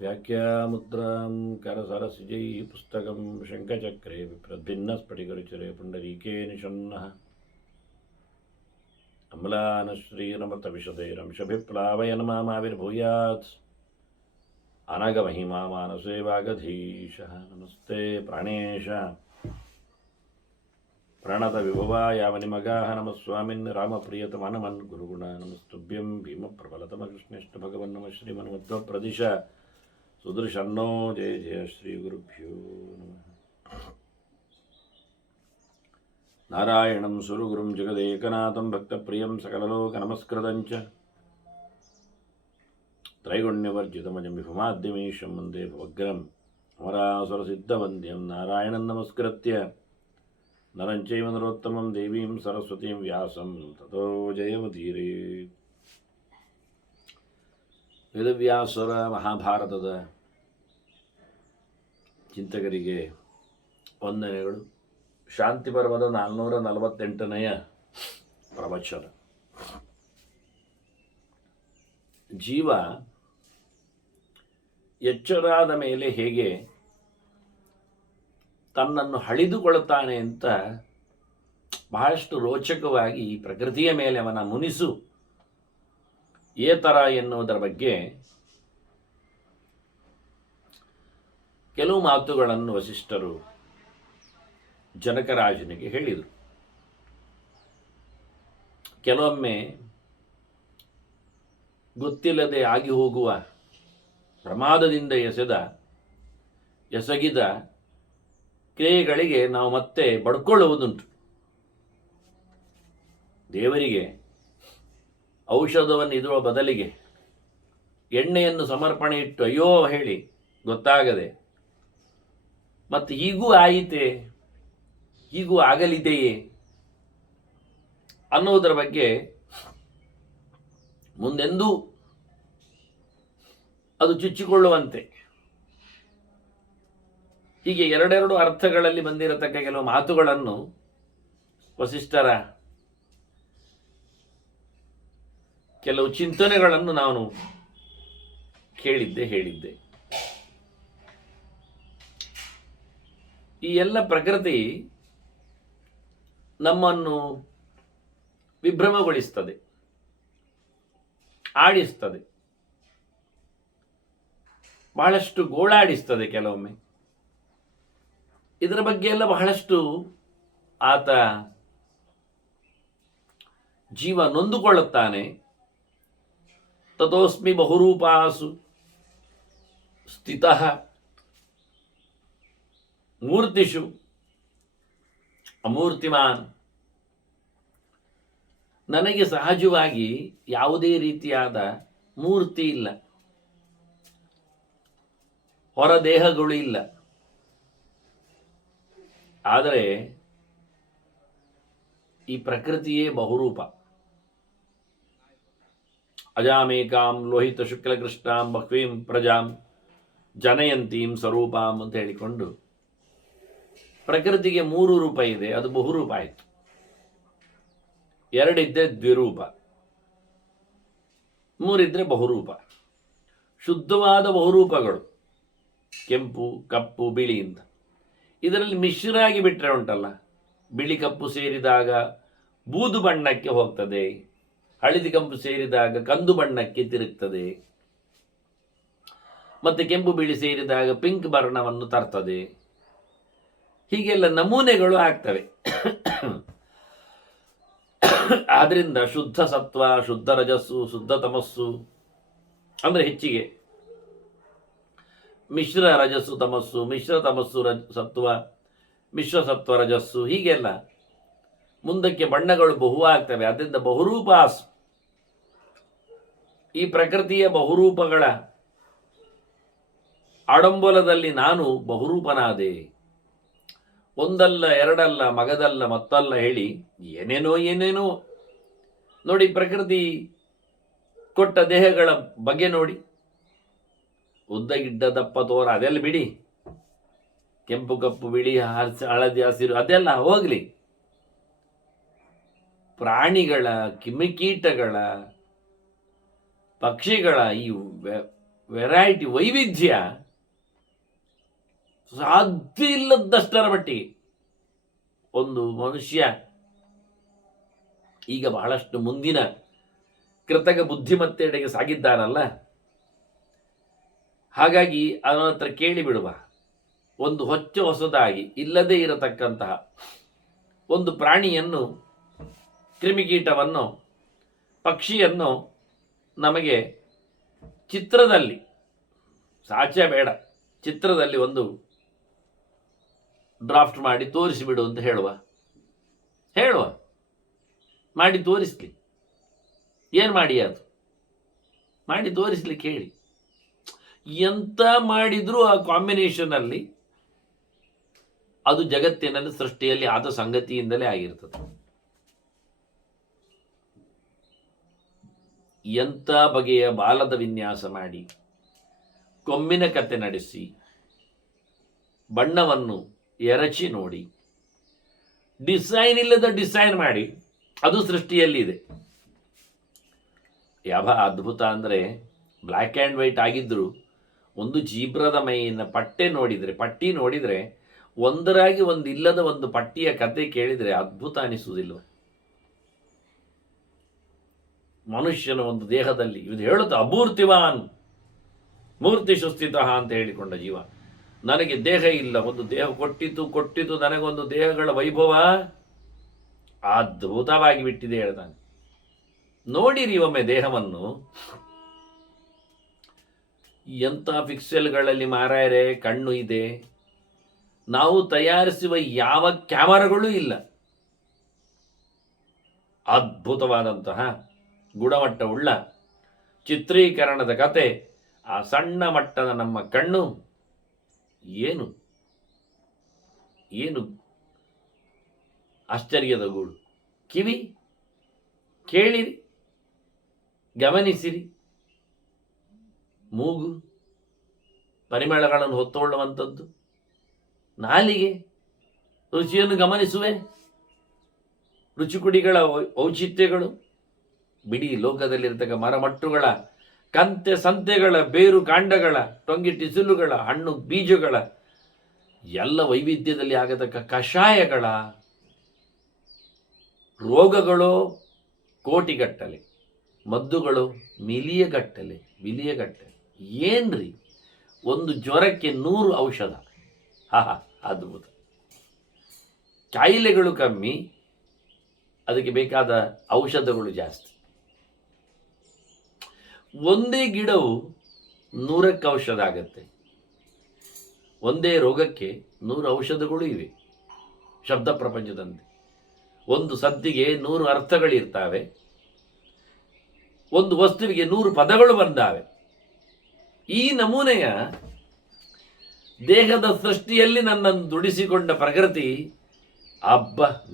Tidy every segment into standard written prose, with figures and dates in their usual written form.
व्याख्यामुद्रां करसरसिजैः पुस्तकं शङ्खचक्रे विप्रद्भिन्नस्फटिकरुचिरे पुण्डरीके निषण्णः अम्लानश्रीरमृतविशदैरंशभिप्लावयन् मामाविर्भूयात् अनगमहिमा मानसे वागधीशः। नमस्ते प्राणेश प्रणतविभवायावनिमगाः नमः स्वामिन् रामप्रियतमनमन् गुरुगुण नमस्तुभ्यं भीमप्रबलतमकृष्णेष्ट भगवन् नमः श्रीमन्मध्वप्रदिश सुदर्शन्नो जय जय श्रीगुरुभ्यो नमः। नारायणं सुरगुरुं जगदेकनाथं भक्तप्रियं सकललोकनमस्कृतं च त्रैगुण्यवर्जितमजं विभुमाद्यमीशं वन्दे भवग्रम् अमरासुरसिद्धवन्द्यं नारायणं नमस्कृत्य नरं चैव नरोत्तमं देवीं सरस्वतीं व्यासं ततो जयमुदीरयेत्। ವೇದವ್ಯಾಸರ ಮಹಾಭಾರತದ ಚಿಂತಕರಿಗೆ ವಂದನೆಗಳು. ಶಾಂತಿ ಪರ್ವದ 448ನೆಯ ಪ್ರವಚನ. ಜೀವ ಎಚ್ಚರಾದ ಮೇಲೆ ಹೇಗೆ ತನ್ನನ್ನು ಹಳಿದುಕೊಳ್ಳುತ್ತಾನೆ ಅಂತ ಬಹಳಷ್ಟು ರೋಚಕವಾಗಿ ಪ್ರಕೃತಿಯ ಮೇಲೆ ಅವನ ಮುನಿಸು ಏತರ ಎನ್ನುವುದರ ಬಗ್ಗೆ ಕೆಲವು ಮಾತುಗಳನ್ನು ವಸಿಷ್ಠರು ಜನಕರಾಜನಿಗೆ ಹೇಳಿದರು. ಕೆಲವೊಮ್ಮೆ ಗೊತ್ತಿಲ್ಲದೆ ಆಗಿ ಹೋಗುವ ಪ್ರಮಾದದಿಂದ ಎಸಗಿದ ಕ್ರಿಯೆಗಳಿಗೆ ನಾವು ಮತ್ತೆ ಬಡ್ಕೊಳ್ಳುವುದುಂಟು. ದೇವರಿಗೆ ಔಷಧವನ್ನು ಇಡುವ ಬದಲಿಗೆ ಎಣ್ಣೆಯನ್ನು ಸಮರ್ಪಣೆ ಇಟ್ಟು ಅಯ್ಯೋ ಹೇಳಿ ಗೊತ್ತಾಗದೆ ಮತ್ತು ಹೀಗೂ ಆಯಿತೆ ಹೀಗೂ ಆಗಲಿದೆಯೇ ಅನ್ನುವುದರ ಬಗ್ಗೆ ಮುಂದೆಂದೂ ಅದು ಚುಚ್ಚಿಕೊಳ್ಳುವಂತೆ ಹೀಗೆ ಎರಡೆರಡು ಅರ್ಥಗಳಲ್ಲಿ ಬಂದಿರತಕ್ಕ ಕೆಲವು ಮಾತುಗಳನ್ನು ವಸಿಷ್ಠರ ಕೆಲವು ಚಿಂತನೆಗಳನ್ನು ನಾನು ಹೇಳಿದ್ದೆ. ಈ ಎಲ್ಲ ಪ್ರಕೃತಿ ನಮ್ಮನ್ನು ವಿಭ್ರಮಗೊಳಿಸ್ತದೆ, ಆಡಿಸ್ತದೆ, ಬಹಳಷ್ಟು ಗೋಳಾಡಿಸ್ತದೆ. ಕೆಲವೊಮ್ಮೆ ಇದರ ಬಗ್ಗೆ ಎಲ್ಲ ಬಹಳಷ್ಟು ಆತ ಜೀವ ನೊಂದುಕೊಳ್ಳುತ್ತಾನೆ. ತತೋಸ್ಮಿ ಬಹುರೂಪಾಸು ಸ್ಥಿತಃ ಮೂರ್ತಿಷು ಅಮೂರ್ತಿಮಾನ್. ನನಗೆ ಸಹಜವಾಗಿ ಯಾವುದೇ ರೀತಿಯಾದ ಮೂರ್ತಿ ಇಲ್ಲ, ಹೊರದೇಹಗಳು ಇಲ್ಲ. ಆದರೆ ಈ ಪ್ರಕೃತಿಯೇ ಬಹುರೂಪ. ಅಜಾಮೇಕಾಂ ಲೋಹಿತ ಶುಕ್ಲಕೃಷ್ಣಾಂ ಬಹ್ವೀಂ ಪ್ರಜಾಂ ಜನಯಂತೀಂ ಸ್ವರೂಪಾಂ ಅಂತ ಹೇಳಿಕೊಂಡು ಪ್ರಕೃತಿಗೆ 3 ರೂಪ ಇದೆ, ಅದು ಬಹುರೂಪ ಆಯಿತು. 2 ಇದ್ದರೆ ದ್ವಿರೂಪ, 3 ಇದ್ದರೆ ಬಹುರೂಪ. ಶುದ್ಧವಾದ ಬಹುರೂಪಗಳು ಕೆಂಪು, ಕಪ್ಪು, ಬಿಳಿ ಅಂತ. ಇದರಲ್ಲಿ ಮಿಶ್ರಾಗಿ ಬಿಟ್ಟರೆ ಉಂಟಲ್ಲ, ಬಿಳಿ ಕಪ್ಪು ಸೇರಿದಾಗ ಬೂದು ಬಣ್ಣಕ್ಕೆ ಹೋಗ್ತದೆ, ಹಳದಿ ಕೆಂಪು ಸೇರಿದಾಗ ಕಂದು ಬಣ್ಣಕ್ಕೆ ತಿರುಗ್ತದೆ, ಮತ್ತೆ ಕೆಂಪು ಬಿಳಿ ಸೇರಿದಾಗ ಪಿಂಕ್ ಬಣ್ಣವನ್ನು ತರ್ತದೆ. ಹೀಗೆಲ್ಲ ನಮೂನೆಗಳು ಆಗ್ತವೆ. ಆದ್ರಿಂದ ಶುದ್ಧ ಸತ್ವ, ಶುದ್ಧ ರಜಸ್ಸು, ಶುದ್ಧ ತಮಸ್ಸು ಅಂದರೆ ಹೆಚ್ಚಿಗೆ, ಮಿಶ್ರ ರಜಸ್ಸು ತಮಸ್ಸು, ಮಿಶ್ರ ತಮಸ್ಸು ಸತ್ವ, ಮಿಶ್ರ ಸತ್ವ ರಜಸ್ಸು, ಹೀಗೆಲ್ಲ ಮುಂದಕ್ಕೆ ಬಣ್ಣಗಳು ಬಹುವಾಗ್ತವೆ. ಅದರಿಂದ ಬಹುರೂಪಾಸು, ಈ ಪ್ರಕೃತಿಯ ಬಹುರೂಪಗಳ ಆಡಂಬಲದಲ್ಲಿ ನಾನು ಬಹುರೂಪನಾದೆ. ಒಂದಲ್ಲ ಎರಡಲ್ಲ ಮಗದಲ್ಲ ಮತ್ತಲ್ಲ ಹೇಳಿ ಏನೇನೋ ನೋಡಿ. ಪ್ರಕೃತಿ ಕೊಟ್ಟ ದೇಹಗಳ ಬಗ್ಗೆ ನೋಡಿ, ಉದ್ದ ಗಿಡ್ಡ ದಪ್ಪ ತೋರ ಅದೆಲ್ಲ ಬಿಡಿ, ಕೆಂಪು ಕಪ್ಪು ಬಿಳಿ ಹಳದಿ ಹಸಿರು ಅದೆಲ್ಲ ಹೋಗಲಿ. ಪ್ರಾಣಿಗಳ, ಕಿಮಿಕೀಟಗಳ, ಪಕ್ಷಿಗಳ ಈ ವೆರೈಟಿ, ವೈವಿಧ್ಯ ಸಾಧ್ಯ ಇಲ್ಲದಷ್ಟರ ಮಟ್ಟಿಗೆ ಒಂದು ಮನುಷ್ಯ ಈಗ ಬಹಳಷ್ಟು ಮುಂದಿನ ಕೃತಕ ಬುದ್ಧಿಮತ್ತೆಡೆಗೆ ಸಾಗಿದ್ದಾನಲ್ಲ. ಹಾಗಾಗಿ ಅವನ ಹತ್ರ ಕೇಳಿಬಿಡುವ, ಒಂದು ಹೊಸದಾಗಿ ಇಲ್ಲದೇ ಇರತಕ್ಕಂತಹ ಒಂದು ಪ್ರಾಣಿಯನ್ನು, ಕ್ರಿಮಿಕೀಟವನ್ನು, ಪಕ್ಷಿಯನ್ನು ನಮಗೆ ಚಿತ್ರದಲ್ಲಿ, ಸಾಕ್ಷ್ಯ ಬೇಡ, ಚಿತ್ರದಲ್ಲಿ ಒಂದು ಡ್ರಾಫ್ಟ್ ಮಾಡಿ ತೋರಿಸಿಬಿಡು ಅಂತ ಹೇಳುವ ಮಾಡಿ ತೋರಿಸ್ಲಿ. ಏನು ಮಾಡಿ ಅದು ಮಾಡಿ ತೋರಿಸ್ಲಿಕ್ಕೆ ಹೇಳಿ. ಎಂತ ಮಾಡಿದ್ರೂ ಆ ಕಾಂಬಿನೇಷನಲ್ಲಿ ಅದು ಜಗತ್ತಿನಲ್ಲಿ ಸೃಷ್ಟಿಯಲ್ಲಿ ಆದ ಸಂಗತಿಯಿಂದಲೇ ಆಗಿರ್ತದೆ. ಎಂಥ ಬಗೆಯ ಬಾಲದ ವಿನ್ಯಾಸ ಮಾಡಿ, ಕೊಂಬಿನ ಕತೆ ನಡೆಸಿ, ಬಣ್ಣವನ್ನು ಎರಚಿ ನೋಡಿ, ಡಿಸೈನ್ ಇಲ್ಲದ ಡಿಸೈನ್ ಮಾಡಿ, ಅದು ಸೃಷ್ಟಿಯಲ್ಲಿ ಇದೆ. ಯಾವ ಅದ್ಭುತ ಅಂದರೆ, ಬ್ಲ್ಯಾಕ್ ಆ್ಯಂಡ್ ವೈಟ್ ಆಗಿದ್ದರೂ ಒಂದು ಜೀಬ್ರದ ಮೈಯಿನ ಪಟ್ಟಿ ನೋಡಿದರೆ ಒಂದರಾಗಿ ಒಂದು ಇಲ್ಲದ ಒಂದು ಪಟ್ಟಿಯ ಕತೆ ಕೇಳಿದರೆ ಅದ್ಭುತ ಅನಿಸುವುದಿಲ್ಲ. ಮನುಷ್ಯನ ಒಂದು ದೇಹದಲ್ಲಿ ಇದು ಹೇಳುತ್ತೆ, ಅಮೂರ್ತಿವಾನ್ ಮೂರ್ತಿ ಸುಸ್ಥಿತ ಅಂತ ಹೇಳಿಕೊಂಡ ಜೀವ. ನನಗೆ ದೇಹ ಇಲ್ಲ, ಒಂದು ದೇಹ ಕೊಟ್ಟಿತು ನನಗೊಂದು ದೇಹಗಳ ವೈಭವ ಅದ್ಭುತವಾಗಿ ಬಿಟ್ಟಿದೆ ಹೇಳ್ತಾನೆ. ನೋಡಿರಿ ಒಮ್ಮೆ ದೇಹವನ್ನು, ಎಂಥ ಪಿಕ್ಸೆಲ್ಗಳಲ್ಲಿ ಮಾರಾಯರೆ ಕಣ್ಣು ಇದೆ. ನಾವು ತಯಾರಿಸುವ ಯಾವ ಕ್ಯಾಮರಾಗಳೂ ಇಲ್ಲ. ಅದ್ಭುತವಾದಂತಹ ಗುಣಮಟ್ಟವುಳ್ಳ ಚಿತ್ರೀಕರಣದ ಕತೆ. ಆ ಸಣ್ಣ ಮಟ್ಟದ ನಮ್ಮ ಕಣ್ಣು ಏನು ಏನು ಆಶ್ಚರ್ಯದ ಗೂಡು. ಕಿವಿ ಕೇಳಿರಿ, ಗಮನಿಸಿರಿ. ಮೂಗು ಪರಿಮಳಗಳನ್ನು ಹೊತ್ತುಕೊಳ್ಳುವಂಥದ್ದು. ನಾಲಿಗೆ ರುಚಿಯನ್ನು ಗಮನಿಸುವೆ. ರುಚಿಕುಡಿಗಳ ಔಚಿತ್ಯಗಳು, ಬಿಡಿ ಲೋಕದಲ್ಲಿರ್ತಕ್ಕ ಮರಮಟ್ಟುಗಳ, ಕಂತೆ ಸಂತೆಗಳ, ಬೇರು ಕಾಂಡಗಳ, ಟೊಂಗಿ ಟಿಸಿಲುಗಳ, ಹಣ್ಣು ಬೀಜಗಳ ಎಲ್ಲ ವೈವಿಧ್ಯದಲ್ಲಿ ಆಗತಕ್ಕ ಕಷಾಯಗಳ, ರೋಗಗಳು ಕೋಟಿಗಟ್ಟಲೆ, ಮದ್ದುಗಳು ಮಿಲಿಯಗಟ್ಟಲೆ. ಏನ್ರಿ, ಒಂದು ಜ್ವರಕ್ಕೆ 100 ಔಷಧ. ಅದ್ಭುತ. ಕಾಯಿಲೆಗಳು ಕಮ್ಮಿ, ಅದಕ್ಕೆ ಬೇಕಾದ ಔಷಧಗಳು ಜಾಸ್ತಿ. ಒಂದೇ ಗಿಡವು 100ಕ್ಕೆ ಔಷಧ ಆಗತ್ತೆ. ಒಂದೇ ರೋಗಕ್ಕೆ 100 ಔಷಧಗಳು ಇವೆ ಶಬ್ದ ಪ್ರಪಂಚದಂತೆ. ಒಂದು ಸದ್ದಿಗೆ 100 ಅರ್ಥಗಳಿರ್ತಾವೆ. ಒಂದು ವಸ್ತುವಿಗೆ 100 ಪದಗಳು ಬಂದಾವೆ. ಈ ನಮೂನೆಯ ದೇಹದ ಸೃಷ್ಟಿಯಲ್ಲಿ ನನ್ನನ್ನು ದುಡಿಸಿಕೊಂಡ ಪ್ರಕೃತಿ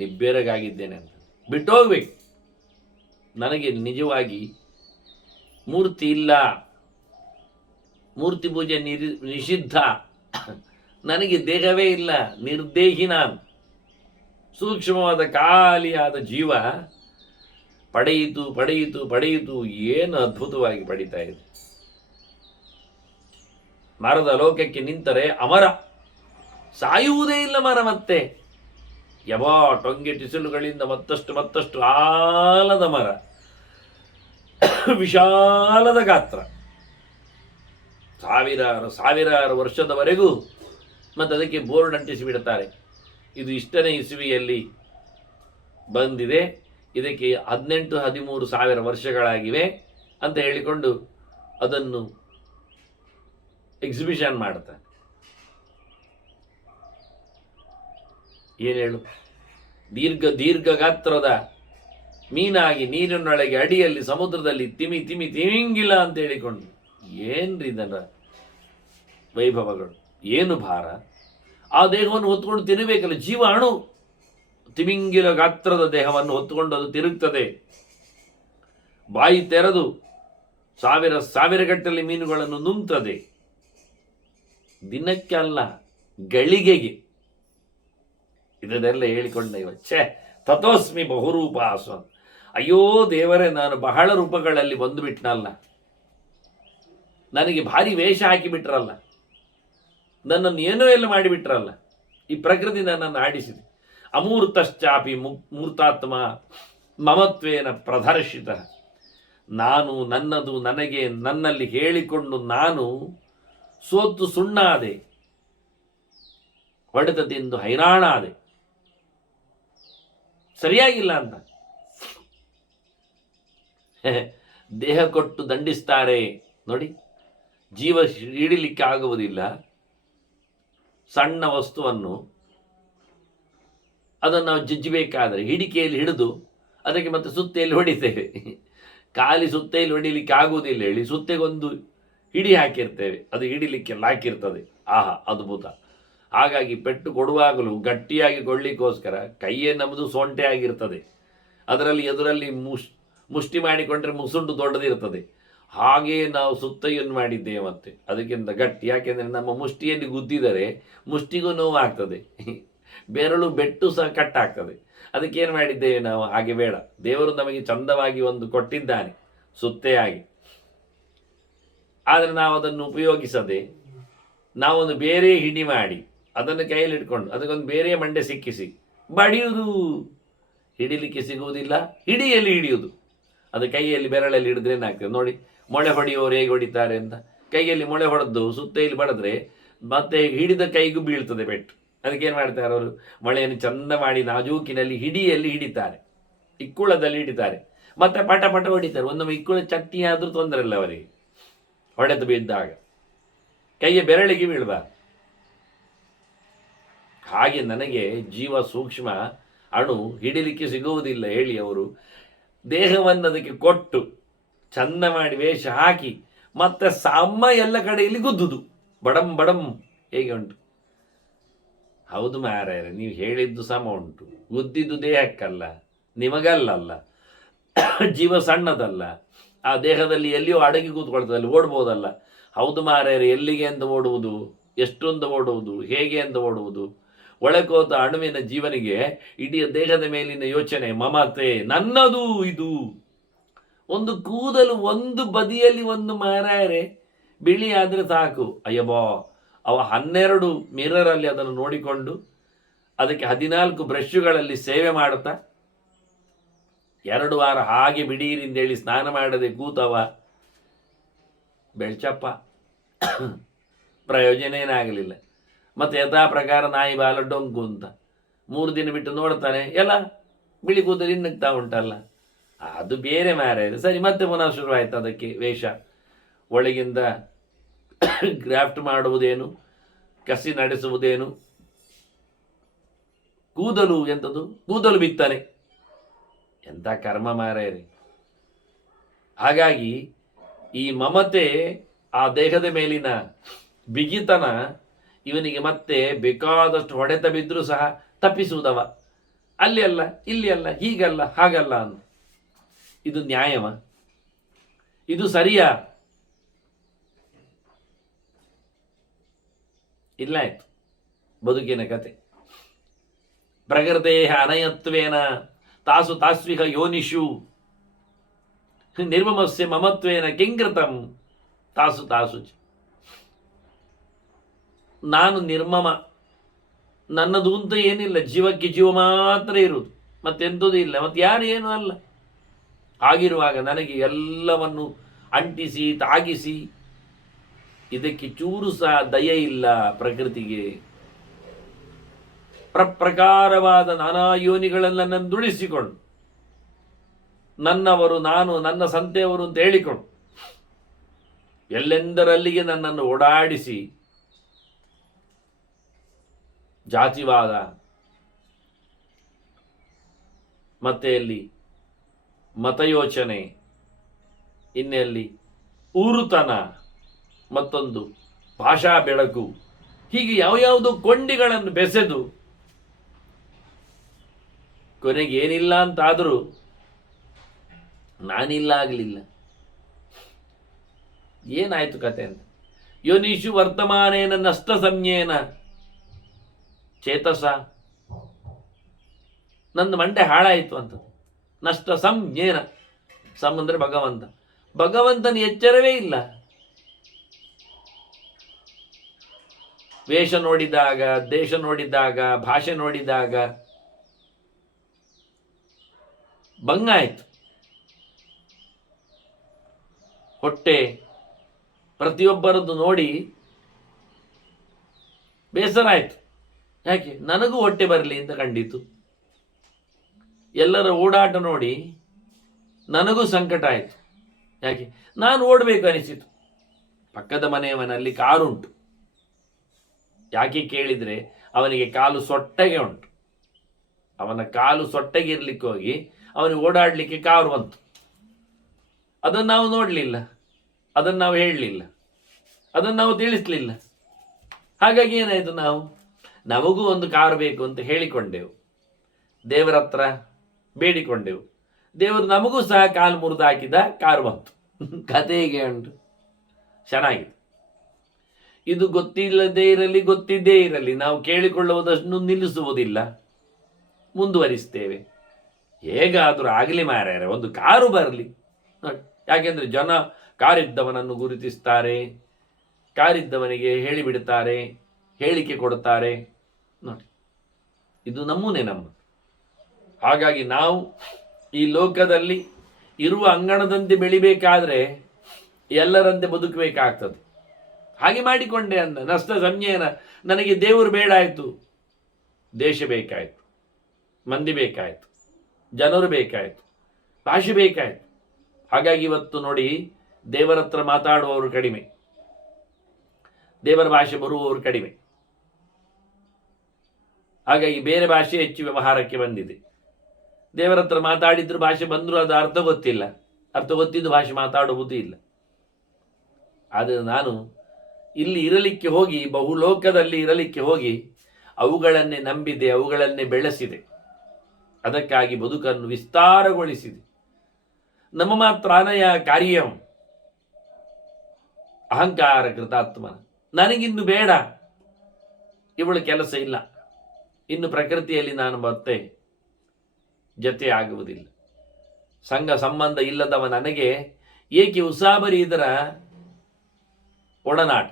ನಿಬ್ಬೆರಗಾಗಿದ್ದೇನೆ ಅಂತ ಬಿಟ್ಟೋಗ್ಬೇಕು. ನನಗೆ ನಿಜವಾಗಿ ಮೂರ್ತಿ ಇಲ್ಲ, ಮೂರ್ತಿ ಪೂಜೆ ನಿಷಿದ್ಧ, ನನಗೆ ದೇಹವೇ ಇಲ್ಲ, ನಿರ್ದೇಹಿ ನಾನು. ಸೂಕ್ಷ್ಮವಾದ ಖಾಲಿಯಾದ ಜೀವ ಪಡೆಯಿತು ಏನು ಅದ್ಭುತವಾಗಿ ಪಡೀತಾ ಇದೆ. ಮರದ ಲೋಕಕ್ಕೆ ನಿಂತರೆ ಅಮರ, ಸಾಯುವುದೇ ಇಲ್ಲ ಮರ. ಮತ್ತೆ ಟೊಂಗೆ ಟಿಸಿಲುಗಳಿಂದ ಮತ್ತಷ್ಟು ಆಲದ ಮರ, ವಿಶಾಲದ ಗಾತ್ರ, ಸಾವಿರಾರು ವರ್ಷದವರೆಗೂ. ಮತ್ತು ಅದಕ್ಕೆ ಬೋರ್ಡ್ ಅಂಟಿಸಿ ಬಿಡುತ್ತಾರೆ, ಇದು ಇಷ್ಟನೇ ಇಸುವಿಯಲ್ಲಿ ಬಂದಿದೆ, ಇದಕ್ಕೆ 18-13 ಸಾವಿರ ವರ್ಷಗಳಾಗಿವೆ ಅಂತ ಹೇಳಿಕೊಂಡು ಅದನ್ನು ಎಕ್ಸಿಬಿಷನ್ ಮಾಡ್ತಾರೆ. ಏನು ಹೇಳು, ದೀರ್ಘ ಗಾತ್ರದ ಮೀನಾಗಿ ನೀರಿನೊಳಗೆ ಅಡಿಯಲ್ಲಿ ಸಮುದ್ರದಲ್ಲಿ ತಿಮಿಂಗಿಲ್ಲ ಅಂತ ಹೇಳಿಕೊಂಡು, ಏನ್ರಿ ಇದರ ವೈಭವಗಳು, ಏನು ಭಾರ. ಆ ದೇಹವನ್ನು ಹೊತ್ತುಕೊಂಡು ತಿನ್ನಬೇಕಲ್ಲ. ಜೀವ ಅಣು ತಿಮಿಂಗಿಲ ಗಾತ್ರದ ದೇಹವನ್ನು ಹೊತ್ತುಕೊಂಡು ಅದು ತಿರುಗ್ತದೆ. ಬಾಯಿ ತೆರೆದು ಸಾವಿರ ಗಟ್ಟಲೆ ಮೀನುಗಳನ್ನು ನುಂಗ್ತದೆ. ದಿನಕ್ಕೆ ಅಲ್ಲ, ಗಳಿಗೆಗೆ. ಇದನ್ನೆಲ್ಲ ಹೇಳಿಕೊಂಡ ತಥೋಸ್ಮಿ ಬಹುರೂಪ ಆಸ್ವ. ಅಯ್ಯೋ ದೇವರೇ, ನಾನು ಬಹಳ ರೂಪಗಳಲ್ಲಿ ಬಂದು ಬಿಟ್ನಲ್ಲ. ನನಗೆ ಭಾರಿ ವೇಷ ಹಾಕಿಬಿಟ್ರಲ್ಲ, ನನ್ನನ್ನು ಏನೋ ಎಲ್ಲ ಮಾಡಿಬಿಟ್ರಲ್ಲ, ಈ ಪ್ರಕೃತಿ ನನ್ನನ್ನು ಆಡಿಸಿದೆ. ಅಮೂರ್ತಶ್ಚಾಪಿ ಮೂರ್ತಾತ್ಮ ಮಮತ್ವೇನ ಪ್ರದರ್ಶಿತ. ನಾನು ನನ್ನದು ನನಗೆ ನನ್ನಲ್ಲಿ ಹೇಳಿಕೊಂಡು ನಾನು ಸೋತು ಸುಣ್ಣಾದೆ, ಹೊಡೆತ ತಿಂದು ಹೈರಾಣಾದೆ, ಸರಿಯಾಗಿಲ್ಲ ಅಂತ. ದೇಹ ಕೊಟ್ಟು ದಂಡಿಸ್ತಾರೆ ನೋಡಿ, ಜೀವ ಹಿಡಿಲಿಕ್ಕೆ ಆಗುವುದಿಲ್ಲ. ಸಣ್ಣ ವಸ್ತುವನ್ನು ಅದನ್ನು ನಾವು ಜಜ್ಜಬೇಕಾದರೆ ಹಿಡಿಕೆಯಲ್ಲಿ ಹಿಡಿದು ಅದಕ್ಕೆ ಮತ್ತೆ ಸುತ್ತೆಯಲ್ಲಿ ಹೊಡಿತೇವೆ. ಖಾಲಿ ಸುತ್ತೆಯಲ್ಲಿ ಹೊಡಿಲಿಕ್ಕೆ ಆಗುವುದಿಲ್ಲ ಹೇಳಿ ಸುತ್ತೆಗೊಂದು ಹಿಡಿ ಹಾಕಿರ್ತೇವೆ, ಅದು ಹಿಡಿಲಿಕ್ಕೆಲ್ಲ ಹಾಕಿರ್ತದೆ. ಆಹಾ, ಅದ್ಭುತ. ಹಾಗಾಗಿ ಪೆಟ್ಟು ಕೊಡುವಾಗಲೂ ಗಟ್ಟಿಯಾಗಿ ಕೊಡಲಿಕ್ಕೋಸ್ಕರ ಕೈಯೇ ನಮ್ಮದು ಸೊಂಟೆ ಆಗಿರ್ತದೆ, ಅದರಲ್ಲಿ ಎದುರಲ್ಲಿ ಮುಷ್ಟಿ ಮಾಡಿಕೊಂಡ್ರೆ ಮುಸುಂಡು ದೊಡ್ಡದಿರ್ತದೆ. ಹಾಗೇ ನಾವು ಸುತ್ತೈಯನ್ನು ಮಾಡಿದ್ದೇವೆ ಮತ್ತೆ ಅದಕ್ಕಿಂತ ಗಟ್ಟಿ. ಯಾಕೆಂದರೆ ನಮ್ಮ ಮುಷ್ಟಿಯಲ್ಲಿ ಗುದ್ದಿದರೆ ಮುಷ್ಟಿಗೂ ನೋವು ಆಗ್ತದೆ, ಬೆರಳು ಬೆಟ್ಟು ಸಹ ಕಟ್ಟಾಗ್ತದೆ. ಅದಕ್ಕೇನು ಮಾಡಿದ್ದೇವೆ ನಾವು? ಹಾಗೆ ಬೇಡ, ದೇವರು ನಮಗೆ ಚಂದವಾಗಿ ಒಂದು ಕೊಟ್ಟಿದ್ದಾನೆ ಸುತ್ತೆಯಾಗಿ. ಆದರೆ ನಾವು ಅದನ್ನು ಉಪಯೋಗಿಸದೆ ನಾವೊಂದು ಬೇರೆ ಹಿಡಿ ಮಾಡಿ ಅದನ್ನು ಕೈಯಲ್ಲಿ ಇಟ್ಕೊಂಡು ಅದಕ್ಕೊಂದು ಬೇರೆ ಮಂಡೆ ಸಿಕ್ಕಿಸಿ ಬಡಿಯುವುದು. ಹಿಡಿಲಿಕ್ಕೆ ಸಿಗುವುದಿಲ್ಲ, ಹಿಡಿಯಲ್ಲಿ ಹಿಡಿಯುವುದು. ಅದು ಕೈಯಲ್ಲಿ ಬೆರಳಲ್ಲಿ ಹಿಡಿದ್ರೆ ಏನಾಗ್ತದೆ ನೋಡಿ, ಮೊಳೆ ಹೊಡೆಯುವವರು ಹೇಗೆ ಹೊಡಿತಾರೆ ಅಂತ. ಕೈಯಲ್ಲಿ ಮೊಳೆ ಹೊಡೆದು ಸುತ್ತೆಯಲ್ಲಿ ಬಡಿದ್ರೆ ಮತ್ತೆ ಹಿಡಿದ ಕೈಗೂ ಬೀಳ್ತದೆ ಪೆಟ್ಟು. ಅದಕ್ಕೇನು ಮಾಡ್ತಾರೆ ಅವರು? ಮೊಳೆಯನ್ನು ಚಂದ ಮಾಡಿ ನಾಜೂಕಿನಲ್ಲಿ ಹಿಡಿಯಲ್ಲಿ ಹಿಡಿತಾರೆ, ಇಕ್ಕುಳದಲ್ಲಿ ಹಿಡಿತಾರೆ, ಮತ್ತೆ ಪಟ ಪಟ ಹೊಡಿತಾರೆ. ಒಂದೊಮ್ಮೆ ಇಕ್ಕುಳ ಚಟ್ನಿ ಆದರೂ ತೊಂದರೆ ಇಲ್ಲ ಅವರಿಗೆ, ಹೊಡೆದು ಬಿದ್ದಾಗ ಕೈಯ ಬೆರಳಿಗೆ ಬೀಳಬಾರ್ದು. ಹಾಗೆ ನನಗೆ ಜೀವ ಸೂಕ್ಷ್ಮ ಅಣು ಹಿಡಿಲಿಕ್ಕೆ ಸಿಗುವುದಿಲ್ಲ ಹೇಳಿ ಅವರು ದೇಹವನ್ನು ಅದಕ್ಕೆ ಕೊಟ್ಟು ಚಂದ ಮಾಡಿ ವೇಷ ಹಾಕಿ ಮತ್ತೆ ಸಮ್ಮ ಎಲ್ಲ ಕಡೆಯಲ್ಲಿ ಗುದ್ದುದು, ಬಡಂ ಬಡಂ ಹೇಗೆ ಉಂಟು. ಹೌದು ಮಾರಾಯರೆ, ನೀವು ಹೇಳಿದ್ದು ಸಮ ಉಂಟು. ಗುದ್ದಿದ್ದು ದೇಹಕ್ಕಲ್ಲ, ನಿಮಗಲ್ಲ. ಜೀವ ಸಣ್ಣದಲ್ಲ, ಆ ದೇಹದಲ್ಲಿ ಎಲ್ಲಿಯೋ ಅಡಗಿ ಕೂತ್ಕೊಳ್ತದಲ್ಲಿ ಓಡ್ಬೋದಲ್ಲ. ಹೌದು ಮಾರಾಯರೆ, ಎಲ್ಲಿಗೆ ಅಂತ ಓಡುವುದು, ಎಷ್ಟೊಂದು ಓಡುವುದು, ಹೇಗೆ ಅಂತ ಓಡುವುದು. ಒಳಕೋತ ಅಣುವಿನ ಜೀವನಿಗೆ ಇಡೀ ದೇಹದ ಮೇಲಿನ ಯೋಚನೆ, ಮಮತೆ, ನನ್ನದು ಇದು. ಒಂದು ಕೂದಲು ಒಂದು ಬದಿಯಲ್ಲಿ ಒಂದು ಮಾರಾಯರೆ ಬಿಳಿ ಆದರೆ ಸಾಕು, ಅಯ್ಯಬಾ, ಅವ 12 ಮಿರರಲ್ಲಿ ಅದನ್ನು ನೋಡಿಕೊಂಡು ಅದಕ್ಕೆ 14 ಬ್ರಷ್ಗಳಲ್ಲಿ ಸೇವೆ ಮಾಡುತ್ತಾ 2 ವಾರ ಹಾಗೆ ಬಿಡೀರಿಂದೇಳಿ ಸ್ನಾನ ಮಾಡದೆ ಕೂತವ ಬೆಳ್ಚಪ್ಪ, ಪ್ರಯೋಜನ ಏನಾಗಲಿಲ್ಲ. ಮತ್ತೆ ಯಥಾ ಪ್ರಕಾರ ನಾಯಿ ಬಾಲ ಡೊಂಕು ಅಂತ 3 ದಿನ ಬಿಟ್ಟು ನೋಡ್ತಾನೆ, ಎಲ್ಲ ಬಿಳಿ ಕೂದಲು ಇನ್ನಗ್ತಾ ಉಂಟಲ್ಲ. ಅದು ಬೇರೆ ಮಾರಾಯರೆ. ಸರಿ, ಮತ್ತೆ ಪುನಃ ಶುರುವಾಯ್ತು ಅದಕ್ಕೆ ವೇಷ. ಒಳಗಿಂದ ಗ್ರಾಫ್ಟ್ ಮಾಡುವುದೇನು, ಕಸಿ ನಡೆಸುವುದೇನು, ಕೂದಲು ಎಂಥದ್ದು, ಕೂದಲು ಬಿತ್ತಾನೆ. ಎಂಥ ಕರ್ಮ ಮಾರಾಯರೆ. ಹಾಗಾಗಿ ಈ ಮಮತೆ, ಆ ದೇಹದ ಮೇಲಿನ ಬಿಗಿತನ ಇವನಿಗೆ ಮತ್ತೆ ಬೇಕಾದಷ್ಟು ಹೊಡೆತ ಬಿದ್ದರೂ ಸಹ ತಪ್ಪಿಸುವುದವ. ಅಲ್ಲಿ ಅಲ್ಲ, ಇಲ್ಲಿ ಅಲ್ಲ, ಹೀಗಲ್ಲ, ಹಾಗಲ್ಲ ಅಂತ. ಇದು ನ್ಯಾಯವ? ಇದು ಸರಿಯಾ? ಇಲ್ಲ. ಆಯ್ತು ಬದುಕಿನ ಕತೆ. ಪ್ರಕೃತೆ ಅನಯತ್ವೇನ ತಾಸು ತಾಸ್ವಿಕ ಯೋನಿಷು ನಿರ್ಮಮಸ್ಯ ಮಮತ್ವೇನ ಕಿಂಕೃತಂ ತಾಸು ತಾಸು. ನಾನು ನಿರ್ಮಮ, ನನ್ನದು ಅಂತ ಏನಿಲ್ಲ, ಜೀವಕ್ಕೆ ಜೀವ ಮಾತ್ರ ಇರುವುದು, ಮತ್ತೆಂಥದ್ದು ಇಲ್ಲ, ಮತ್ತೆ ಯಾರು ಏನೂ ಅಲ್ಲ. ಆಗಿರುವಾಗ ನನಗೆ ಎಲ್ಲವನ್ನು ಅಂಟಿಸಿ ತಾಗಿಸಿ, ಇದಕ್ಕೆ ಚೂರು ಸಹ ದಯೆ ಇಲ್ಲ ಪ್ರಕೃತಿಗೆ. ಪ್ರಕಾರವಾದ ನಾನಾ ಯೋನಿಗಳನ್ನು ನನ್ನನ್ನು ದುಡಿಸಿಕೊಂಡು, ನನ್ನವರು ನಾನು, ನನ್ನ ಸಂತೆಯವರು ಅಂತ ಹೇಳಿಕೊಂಡು ಎಲ್ಲೆಂದರಲ್ಲಿಗೆ ನನ್ನನ್ನು ಓಡಾಡಿಸಿ ಜಾತಿವಾದ, ಮತ್ತೆ ಅಲ್ಲಿ ಮತಯೋಚನೆ, ಇನ್ನೆಲ್ಲಿ ಊರುತನ, ಮತ್ತೊಂದು ಭಾಷಾ ಬೆಳಕು, ಹೀಗೆ ಯಾವ್ಯಾವುದೋ ಕೊಂಡಿಗಳನ್ನು ಬೆಸೆದು ಕೊನೆಗೆ ಏನಿಲ್ಲ ಅಂತಾದರೂ ನಾನಿಲ್ಲ ಆಗಲಿಲ್ಲ. ಏನಾಯ್ತು ಕತೆ ಅಂತ. ಯೋನಿಷು ವರ್ತಮಾನೇನ ನಷ್ಟ ಸಂಜ್ಞೇನ ಚೇತಸ. ನಂದು ಮಂಡೆ ಹಾಳಾಯಿತು ಅಂತ. ನಷ್ಟ ಸಂಜ್ಞೇನ, ಸಂ ಅಂದರೆ ಭಗವಂತ. ಭಗವಂತನ ಎಚ್ಚರವೇ ಇಲ್ಲ. ವೇಷ ನೋಡಿದಾಗ, ದೇಶ ನೋಡಿದಾಗ, ಭಾಷೆ ನೋಡಿದಾಗ ಬಂಗಾಯ್ತು. ಹೊಟ್ಟೆ ಪ್ರತಿಯೊಬ್ಬರದ್ದು ನೋಡಿ ಬೇಸರ ಆಯ್ತು. ಯಾಕೆ? ನನಗೂ ಹೊಟ್ಟೆ ಬರಲಿ ಅಂತ ಕಂಡಿತು. ಎಲ್ಲರ ಓಡಾಟ ನೋಡಿ ನನಗೂ ಸಂಕಟ ಆಯಿತು. ಯಾಕೆ? ನಾನು ಓಡಬೇಕು ಅನಿಸಿತು. ಪಕ್ಕದ ಮನೆಯವನಲ್ಲಿ ಕಾರುಂಟು. ಯಾಕೆ ಕೇಳಿದರೆ ಅವನಿಗೆ ಕಾಲು ಸೊಟ್ಟಗೆ ಉಂಟು. ಅವನ ಕಾಲು ಸೊಟ್ಟಗೆ ಇರ್ಲಿಕ್ಕೆ ಹೋಗಿ ಅವನಿಗೆ ಓಡಾಡಲಿಕ್ಕೆ ಕಾರು ಬಂತು. ಅದನ್ನು ನಾವು ನೋಡಲಿಲ್ಲ, ಅದನ್ನು ನಾವು ಹೇಳಲಿಲ್ಲ, ಅದನ್ನು ನಾವು ತಿಳಿಸ್ಲಿಲ್ಲ. ಹಾಗಾಗಿ ಏನಾಯಿತು, ನಮಗೂ ಒಂದು ಕಾರು ಬೇಕು ಅಂತ ಹೇಳಿಕೊಂಡೆವು, ದೇವರ ಹತ್ರ ಬೇಡಿಕೊಂಡೆವು. ದೇವರು ನಮಗೂ ಸಹ ಕಾಲು ಮುರಿದು ಹಾಕಿದ ಕಾರು ಬಂತು. ಕತೆ ಹೇಗೆ ಉಂಟು? ಚೆನ್ನಾಗಿದೆ. ಇದು ಗೊತ್ತಿಲ್ಲದೇ ಇರಲಿ, ಗೊತ್ತಿದ್ದೇ ಇರಲಿ, ನಾವು ಕೇಳಿಕೊಳ್ಳುವುದನ್ನು ನಿಲ್ಲಿಸುವುದಿಲ್ಲ, ಮುಂದುವರಿಸ್ತೇವೆ. ಹೇಗಾದರೂ ಆಗಲಿ ಮಾರ್ಯಾರೆ, ಒಂದು ಕಾರು ಬರಲಿ. ಯಾಕೆಂದರೆ ಜನ ಕಾರಿದ್ದವನನ್ನು ಗುರುತಿಸ್ತಾರೆ, ಕಾರಿದ್ದವನಿಗೆ ಹೇಳಿಬಿಡ್ತಾರೆ, ಹೇಳಿಕೆ ಕೊಡುತ್ತಾರೆ. ನೋಡಿ, ಇದು ನಮೂನೆ ನಮ್ಮ. ಹಾಗಾಗಿ ನಾವು ಈ ಲೋಕದಲ್ಲಿ ಇರುವ ಅಂಗಣದಂತೆ ಬೆಳಿಬೇಕಾದ್ರೆ ಎಲ್ಲರಂತೆ ಬದುಕಬೇಕಾಗ್ತದೆ. ಹಾಗೆ ಮಾಡಿಕೊಂಡೆ ಅಂದ ನಷ್ಟ ಸಂಜ್ಞೇನ. ನನಗೆ ದೇವರು ಬೇಡ ಆಯಿತು, ದೇಶ ಬೇಕಾಯಿತು, ಮಂದಿ ಬೇಕಾಯಿತು, ಜನರು ಬೇಕಾಯಿತು, ಭಾಷೆ ಬೇಕಾಯಿತು. ಹಾಗಾಗಿ ಇವತ್ತು ನೋಡಿ, ದೇವರ ಹತ್ರ ಮಾತಾಡುವವರು ಕಡಿಮೆ, ದೇವರ ಭಾಷೆ ಬರುವವರು ಕಡಿಮೆ. ಹಾಗಾಗಿ ಬೇರೆ ಭಾಷೆ ಹೆಚ್ಚು ವ್ಯವಹಾರಕ್ಕೆ ಬಂದಿದೆ. ದೇವರ ಹತ್ರ ಮಾತಾಡಿದ್ರು ಭಾಷೆ ಬಂದರೂ ಅದು ಅರ್ಥ ಗೊತ್ತಿಲ್ಲ, ಅರ್ಥ ಗೊತ್ತಿದ್ದು ಭಾಷೆ ಮಾತಾಡುವುದೂ ಇಲ್ಲ. ಆದರೆ ನಾನು ಇಲ್ಲಿ ಇರಲಿಕ್ಕೆ ಹೋಗಿ, ಬಹುಲೋಕದಲ್ಲಿ ಇರಲಿಕ್ಕೆ ಹೋಗಿ ಅವುಗಳನ್ನೇ ನಂಬಿದೆ, ಅವುಗಳನ್ನೇ ಬೆಳೆಸಿದೆ. ಅದಕ್ಕಾಗಿ ಬದುಕನ್ನು ವಿಸ್ತಾರಗೊಳಿಸಿದೆ. ನಮ್ಮ ಮಾತ್ರ ಅನಯ ಕಾರ್ಯಂ ಅಹಂಕಾರ ಕೃತಾತ್ಮನ. ನನಗಿನ್ನು ಬೇಡ, ಇವಳು ಕೆಲಸ ಇಲ್ಲ, ಇನ್ನು ಪ್ರಕೃತಿಯಲ್ಲಿ ನಾನು ಮತ್ತೆ ಜತೆ ಆಗುವುದಿಲ್ಲ. ಸಂಘ ಸಂಬಂಧ ಇಲ್ಲದವ ನನಗೆ ಏಕೆ ಉಸಾಬರಿ ಇದರ ಒಡನಾಟ?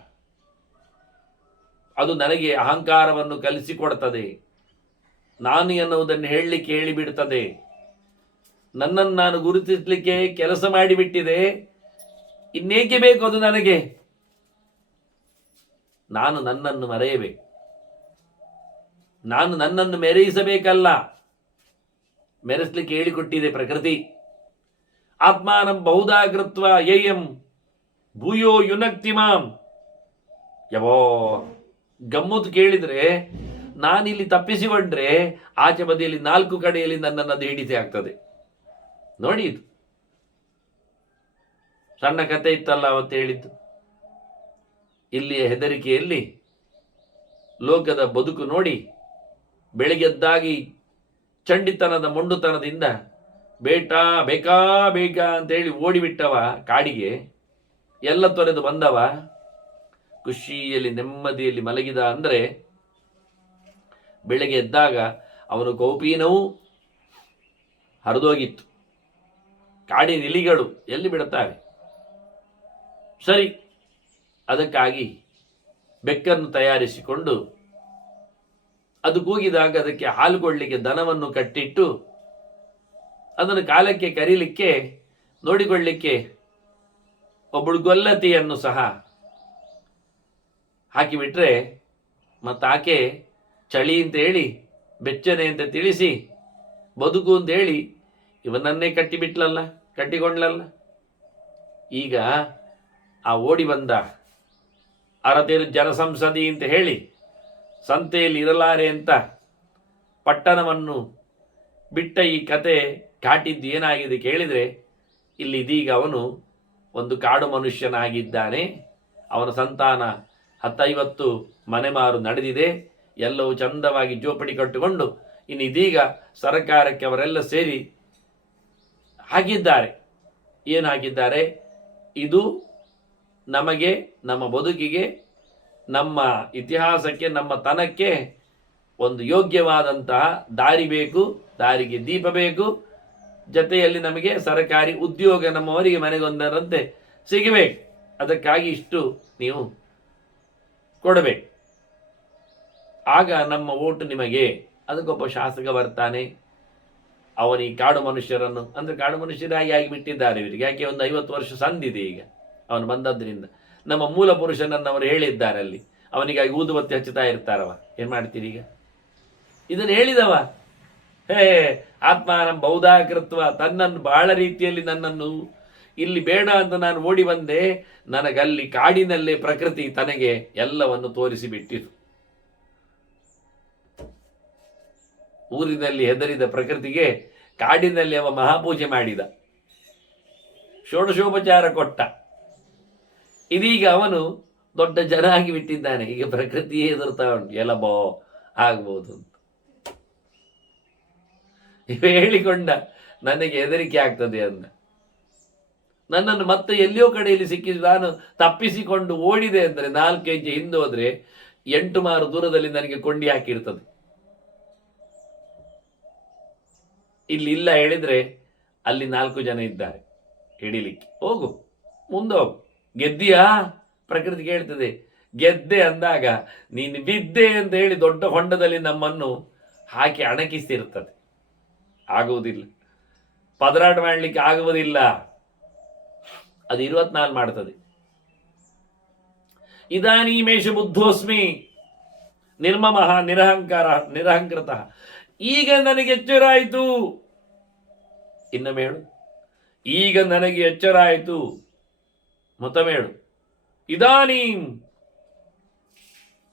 ಅದು ನನಗೆ ಅಹಂಕಾರವನ್ನು ಕಲಿಸಿಕೊಡ್ತದೆ, ನಾನು ಎನ್ನುವುದನ್ನು ಹೇಳಲಿಕ್ಕೆ ಹೇಳಿಬಿಡ್ತದೆ, ನನ್ನನ್ನು ನಾನು ಗುರುತಿಸಲಿಕ್ಕೆ ಕೆಲಸ ಮಾಡಿಬಿಟ್ಟಿದೆ. ಇನ್ನೇಕೆ ಬೇಕು ಅದು ನನಗೆ? ನಾನು ನನ್ನನ್ನು ಮರೆಯಬೇಕು, ನಾನು ನನ್ನನ್ನು ಮೆರೆಯಿಸಬೇಕಲ್ಲ, ಮೆರೆಸಲಿಕ್ಕೆ ಹೇಳಿಕೊಟ್ಟಿದೆ ಪ್ರಕೃತಿ. ಆತ್ಮಾನಂ ಬಹುಧಾ ಕೃತ್ವ ಯೇಯಂ ಭೂಯೋ ಯುನಕ್ತಿಮಾಂ. ಯವೋ ಗಮ್ಮತ್ತು ಕೇಳಿದ್ರೆ, ನಾನಿಲ್ಲಿ ತಪ್ಪಿಸಿಕೊಂಡ್ರೆ ಆಚೆ ಬದಿಯಲ್ಲಿ 4 ಕಡೆಯಲ್ಲಿ ನನ್ನನ್ನು ಅದು ಹಿಡಿಸಿ ಆಗ್ತದೆ. ನೋಡಿ, ಇದು ಸಣ್ಣ ಕತೆ ಇತ್ತಲ್ಲ ಅವತ್ತು ಹೇಳಿದ್ದು. ಇಲ್ಲಿಯ ಹೆದರಿಕೆಯಲ್ಲಿ ಲೋಕದ ಬದುಕು ನೋಡಿ, ಬೆಳಿಗ್ಗೆದ್ದಾಗಿ ಚಂಡಿತನದ ಮೊಂಡುತನದಿಂದ ಬೇಕಾ ಅಂತೇಳಿ ಓಡಿಬಿಟ್ಟವ ಕಾಡಿಗೆ. ಎಲ್ಲ ತೊರೆದು ಬಂದವ ಖುಷಿಯಲ್ಲಿ ನೆಮ್ಮದಿಯಲ್ಲಿ ಮಲಗಿದ. ಅಂದರೆ ಬೆಳಗ್ಗೆ ಎದ್ದಾಗ ಅವನು ಕೌಪೀನವೂ ಹರಿದೋಗಿತ್ತು. ಕಾಡಿನ ಇಲಿಗಳು ಎಲ್ಲಿ ಬಿಡುತ್ತವೆ? ಸರಿ, ಅದಕ್ಕಾಗಿ ಬೆಕ್ಕನ್ನು ತಯಾರಿಸಿಕೊಂಡು ಅದು ಕೂಗಿದಾಗ ಅದಕ್ಕೆ ಹಾಲು ಕೊಡಲಿಕ್ಕೆ ದನವನ್ನು ಕಟ್ಟಿಟ್ಟು ಅದನ್ನು ಕಾಲಕ್ಕೆ ಕರೀಲಿಕ್ಕೆ ನೋಡಿಕೊಳ್ಳಿಕ್ಕೆ ಒಬ್ಬಳು ಗೊಲ್ಲತಿಯನ್ನು ಸಹ ಹಾಕಿಬಿಟ್ರೆ, ಮತ್ತು ಆಕೆ ಚಳಿ ಅಂತ ಹೇಳಿ, ಬೆಚ್ಚನೆ ಅಂತ ತಿಳಿಸಿ, ಬದುಕು ಅಂತ ಹೇಳಿ ಇವನನ್ನೇ ಕಟ್ಟಿಕೊಂಡ್ಲಲ್ಲ. ಈಗ ಆ ಓಡಿ ಬಂದ ಅರತೇರು ಜನಸಂಸದಿ ಅಂತ ಹೇಳಿ ಸಂತೆಯಲ್ಲಿ ಇರಲಾರೆ ಅಂತ ಪಟ್ಟಣವನ್ನು ಬಿಟ್ಟ ಈ ಕತೆ ಕಾಟಿದ್ದು ಏನಾಗಿದೆ ಕೇಳಿದರೆ, ಇಲ್ಲಿ ಇದೀಗ ಅವನು ಒಂದು ಕಾಡು ಮನುಷ್ಯನಾಗಿದ್ದಾನೆ. ಅವನ ಸಂತಾನ 10-50 ಮನೆಮಾರು ನಡೆದಿದೆ. ಎಲ್ಲವೂ ಚಂದವಾಗಿ ಜೋಪಡಿ ಕಟ್ಟಿಕೊಂಡು ಇನ್ನು ಇದೀಗ ಸರ್ಕಾರಕ್ಕೆ ಅವರೆಲ್ಲ ಸೇರಿ ಹಾಕಿದ್ದಾರೆ. ಏನು ಹಾಕಿದ್ದಾರೆ? ಇದು ನಮಗೆ, ನಮ್ಮ ಬದುಕಿಗೆ, ನಮ್ಮ ಇತಿಹಾಸಕ್ಕೆ, ನಮ್ಮ ತನಕ್ಕೆ ಒಂದು ಯೋಗ್ಯವಾದಂತಹ ದಾರಿ ಬೇಕು, ದಾರಿಗೆ ದೀಪ ಬೇಕು, ಜೊತೆಯಲ್ಲಿ ನಮಗೆ ಸರ್ಕಾರಿ ಉದ್ಯೋಗ ನಮ್ಮವರಿಗೆ ಆಗ ನಮ್ಮ ಓಟು ನಿಮಗೆ. ಅದಕ್ಕೊಬ್ಬ ಶಾಸಕ ಬರ್ತಾನೆ, ಅವನಿಗೆ ಕಾಡು ಮನುಷ್ಯರನ್ನು, ಅಂದರೆ ಕಾಡು ಮನುಷ್ಯರಾಗಿ ಆಗಿಬಿಟ್ಟಿದ್ದಾರೆ ಇವರಿಗೆ, ಯಾಕೆ ಒಂದು 50 ವರ್ಷ ಸಂದಿದೆ ಈಗ ಅವನು ಬಂದದ್ರಿಂದ. ನಮ್ಮ ಮೂಲ ಪುರುಷನನ್ನು ಅವರು ಹೇಳಿದ್ದಾರೆ ಅಲ್ಲಿ, ಅವನಿಗಾಗಿ ಊದುಬತ್ತಿ ಹಚ್ಚುತ್ತಾ ಇರ್ತಾರವ. ಏನು ಮಾಡ್ತೀರಿ ಈಗ? ಇದನ್ನು ಹೇಳಿದವ, ಹೇ ಆತ್ಮಾನಂ ಬೌದ್ಧಾಕೃತ್ವ, ತನ್ನನ್ನು ಬಹಳ ರೀತಿಯಲ್ಲಿ ನನ್ನನ್ನು ಇಲ್ಲಿ ಬೇಡ ಅಂತ ನಾನು ಓಡಿ ಬಂದೆ, ನನಗಲ್ಲಿ ಕಾಡಿನಲ್ಲೇ ಪ್ರಕೃತಿ ತನಗೆ ಎಲ್ಲವನ್ನು ತೋರಿಸಿಬಿಟ್ಟಿತು. ಊರಿನಲ್ಲಿ ಹೆದರಿದ ಪ್ರಕೃತಿಗೆ ಕಾಡಿನಲ್ಲಿ ಅವ ಮಹಾಪೂಜೆ ಮಾಡಿದ, ಷೋಡಶೋಪಚಾರ ಕೊಟ್ಟ. ಇದೀಗ ಅವನು ದೊಡ್ಡ ಜನ ಆಗಿ ಬಿಟ್ಟಿದ್ದಾನೆ. ಈಗ ಪ್ರಕೃತಿಯೇ ಎದುರ್ತಾ ಉಂಟು, ಎಲ್ಲಬೋ ಆಗ್ಬೋದು ಅಂತ ಹೇಳಿಕೊಂಡ. ನನಗೆ ಹೆದರಿಕೆ ಆಗ್ತದೆ ಅಂದ. ನನ್ನನ್ನು ಮತ್ತೆ ಎಲ್ಲಿಯೋ ಕಡೆಯಲ್ಲಿ ಸಿಕ್ಕಿದ್ದು, ನಾನು ತಪ್ಪಿಸಿಕೊಂಡು ಓಡಿದೆ ಅಂದರೆ 4 ಹೆಜ್ಜೆ ಹಿಂದೆ ಹೋದ್ರೆ 8 ಮಾರು ದೂರದಲ್ಲಿ ನನಗೆ ಕೊಂಡಿ ಹಾಕಿರ್ತದೆ. ಇಲ್ಲಿ ಇಲ್ಲ ಹೇಳಿದ್ರೆ ಅಲ್ಲಿ 4 ಜನ ಇದ್ದಾರೆ ಹಿಡಿಲಿಕ್ಕೆ. ಹೋಗು, ಮುಂದೆ ಹೋಗು. ಗೆದ್ದಿಯಾ? ಪ್ರಕೃತಿ ಹೇಳ್ತದೆ. ಗೆದ್ದೆ ಅಂದಾಗ ನೀನು ಬಿದ್ದೆ ಅಂತ ಹೇಳಿ ದೊಡ್ಡ ಹೊಂಡದಲ್ಲಿ ನಮ್ಮನ್ನು ಹಾಕಿ ಅಣಕಿಸ್ತಿರ್ತದೆ. ಆಗುವುದಿಲ್ಲ, ಪದರಾಟ ಮಾಡಲಿಕ್ಕೆ ಆಗುವುದಿಲ್ಲ. ಅದು 24 ಮಾಡ್ತದೆ. ಇದಾನೀಮೇಷ ಬುದ್ಧೋಸ್ಮಿ ನಿರ್ಮಮಃ ನಿರಹಂಕೃತ. ಈಗ ನನಗೆ ಎಚ್ಚರ ಆಯಿತು. ಇನ್ನೊಮ್ಮೆ ಹೇಳು, ಈಗ ನನಗೆ ಎಚ್ಚರ ಆಯಿತು. ಮತ್ತೊಮ್ಮೆ ಹೇಳು, ಇದಾನೀಂ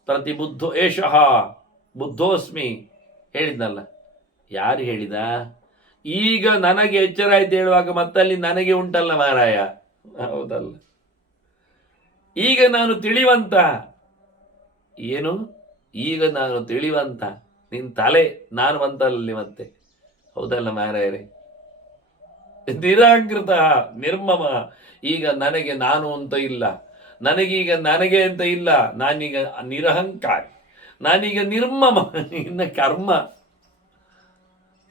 ಪ್ರತಿಬುದ್ಧೋ ಏಷಃ ಬುದ್ಧೋಸ್ಮಿ. ಹೇಳಿದ್ನಲ್ಲ, ಯಾರು ಹೇಳಿದ? ಈಗ ನನಗೆ ಎಚ್ಚರ ಆಯ್ತು ಹೇಳುವಾಗ ಮತ್ತಲ್ಲಿ ನನಗೆ ಉಂಟಲ್ಲ ಮಾರಾಯ, ಹೌದಲ್ಲ? ಈಗ ನಾನು ತಿಳಿವಂತ. ಏನು? ಈಗ ನಾನು ತಿಳಿವಂತ? ನಿನ್ ತಲೆ ನಾನು ಬಂತಲ್ಲಿ ಮತ್ತೆ, ಹೌದಲ್ಲ ಮಾರಾಯರೇ? ನಿರಾಕೃತ ನಿರ್ಮಮ. ಈಗ ನನಗೆ ನಾನು ಅಂತ ಇಲ್ಲ, ನನಗೀಗ ನನಗೆ ಅಂತ ಇಲ್ಲ. ನಾನೀಗ ನಿರಹಂಕಾರಿ, ನಾನೀಗ ನಿರ್ಮಮ. ಇನ್ನ ಕರ್ಮ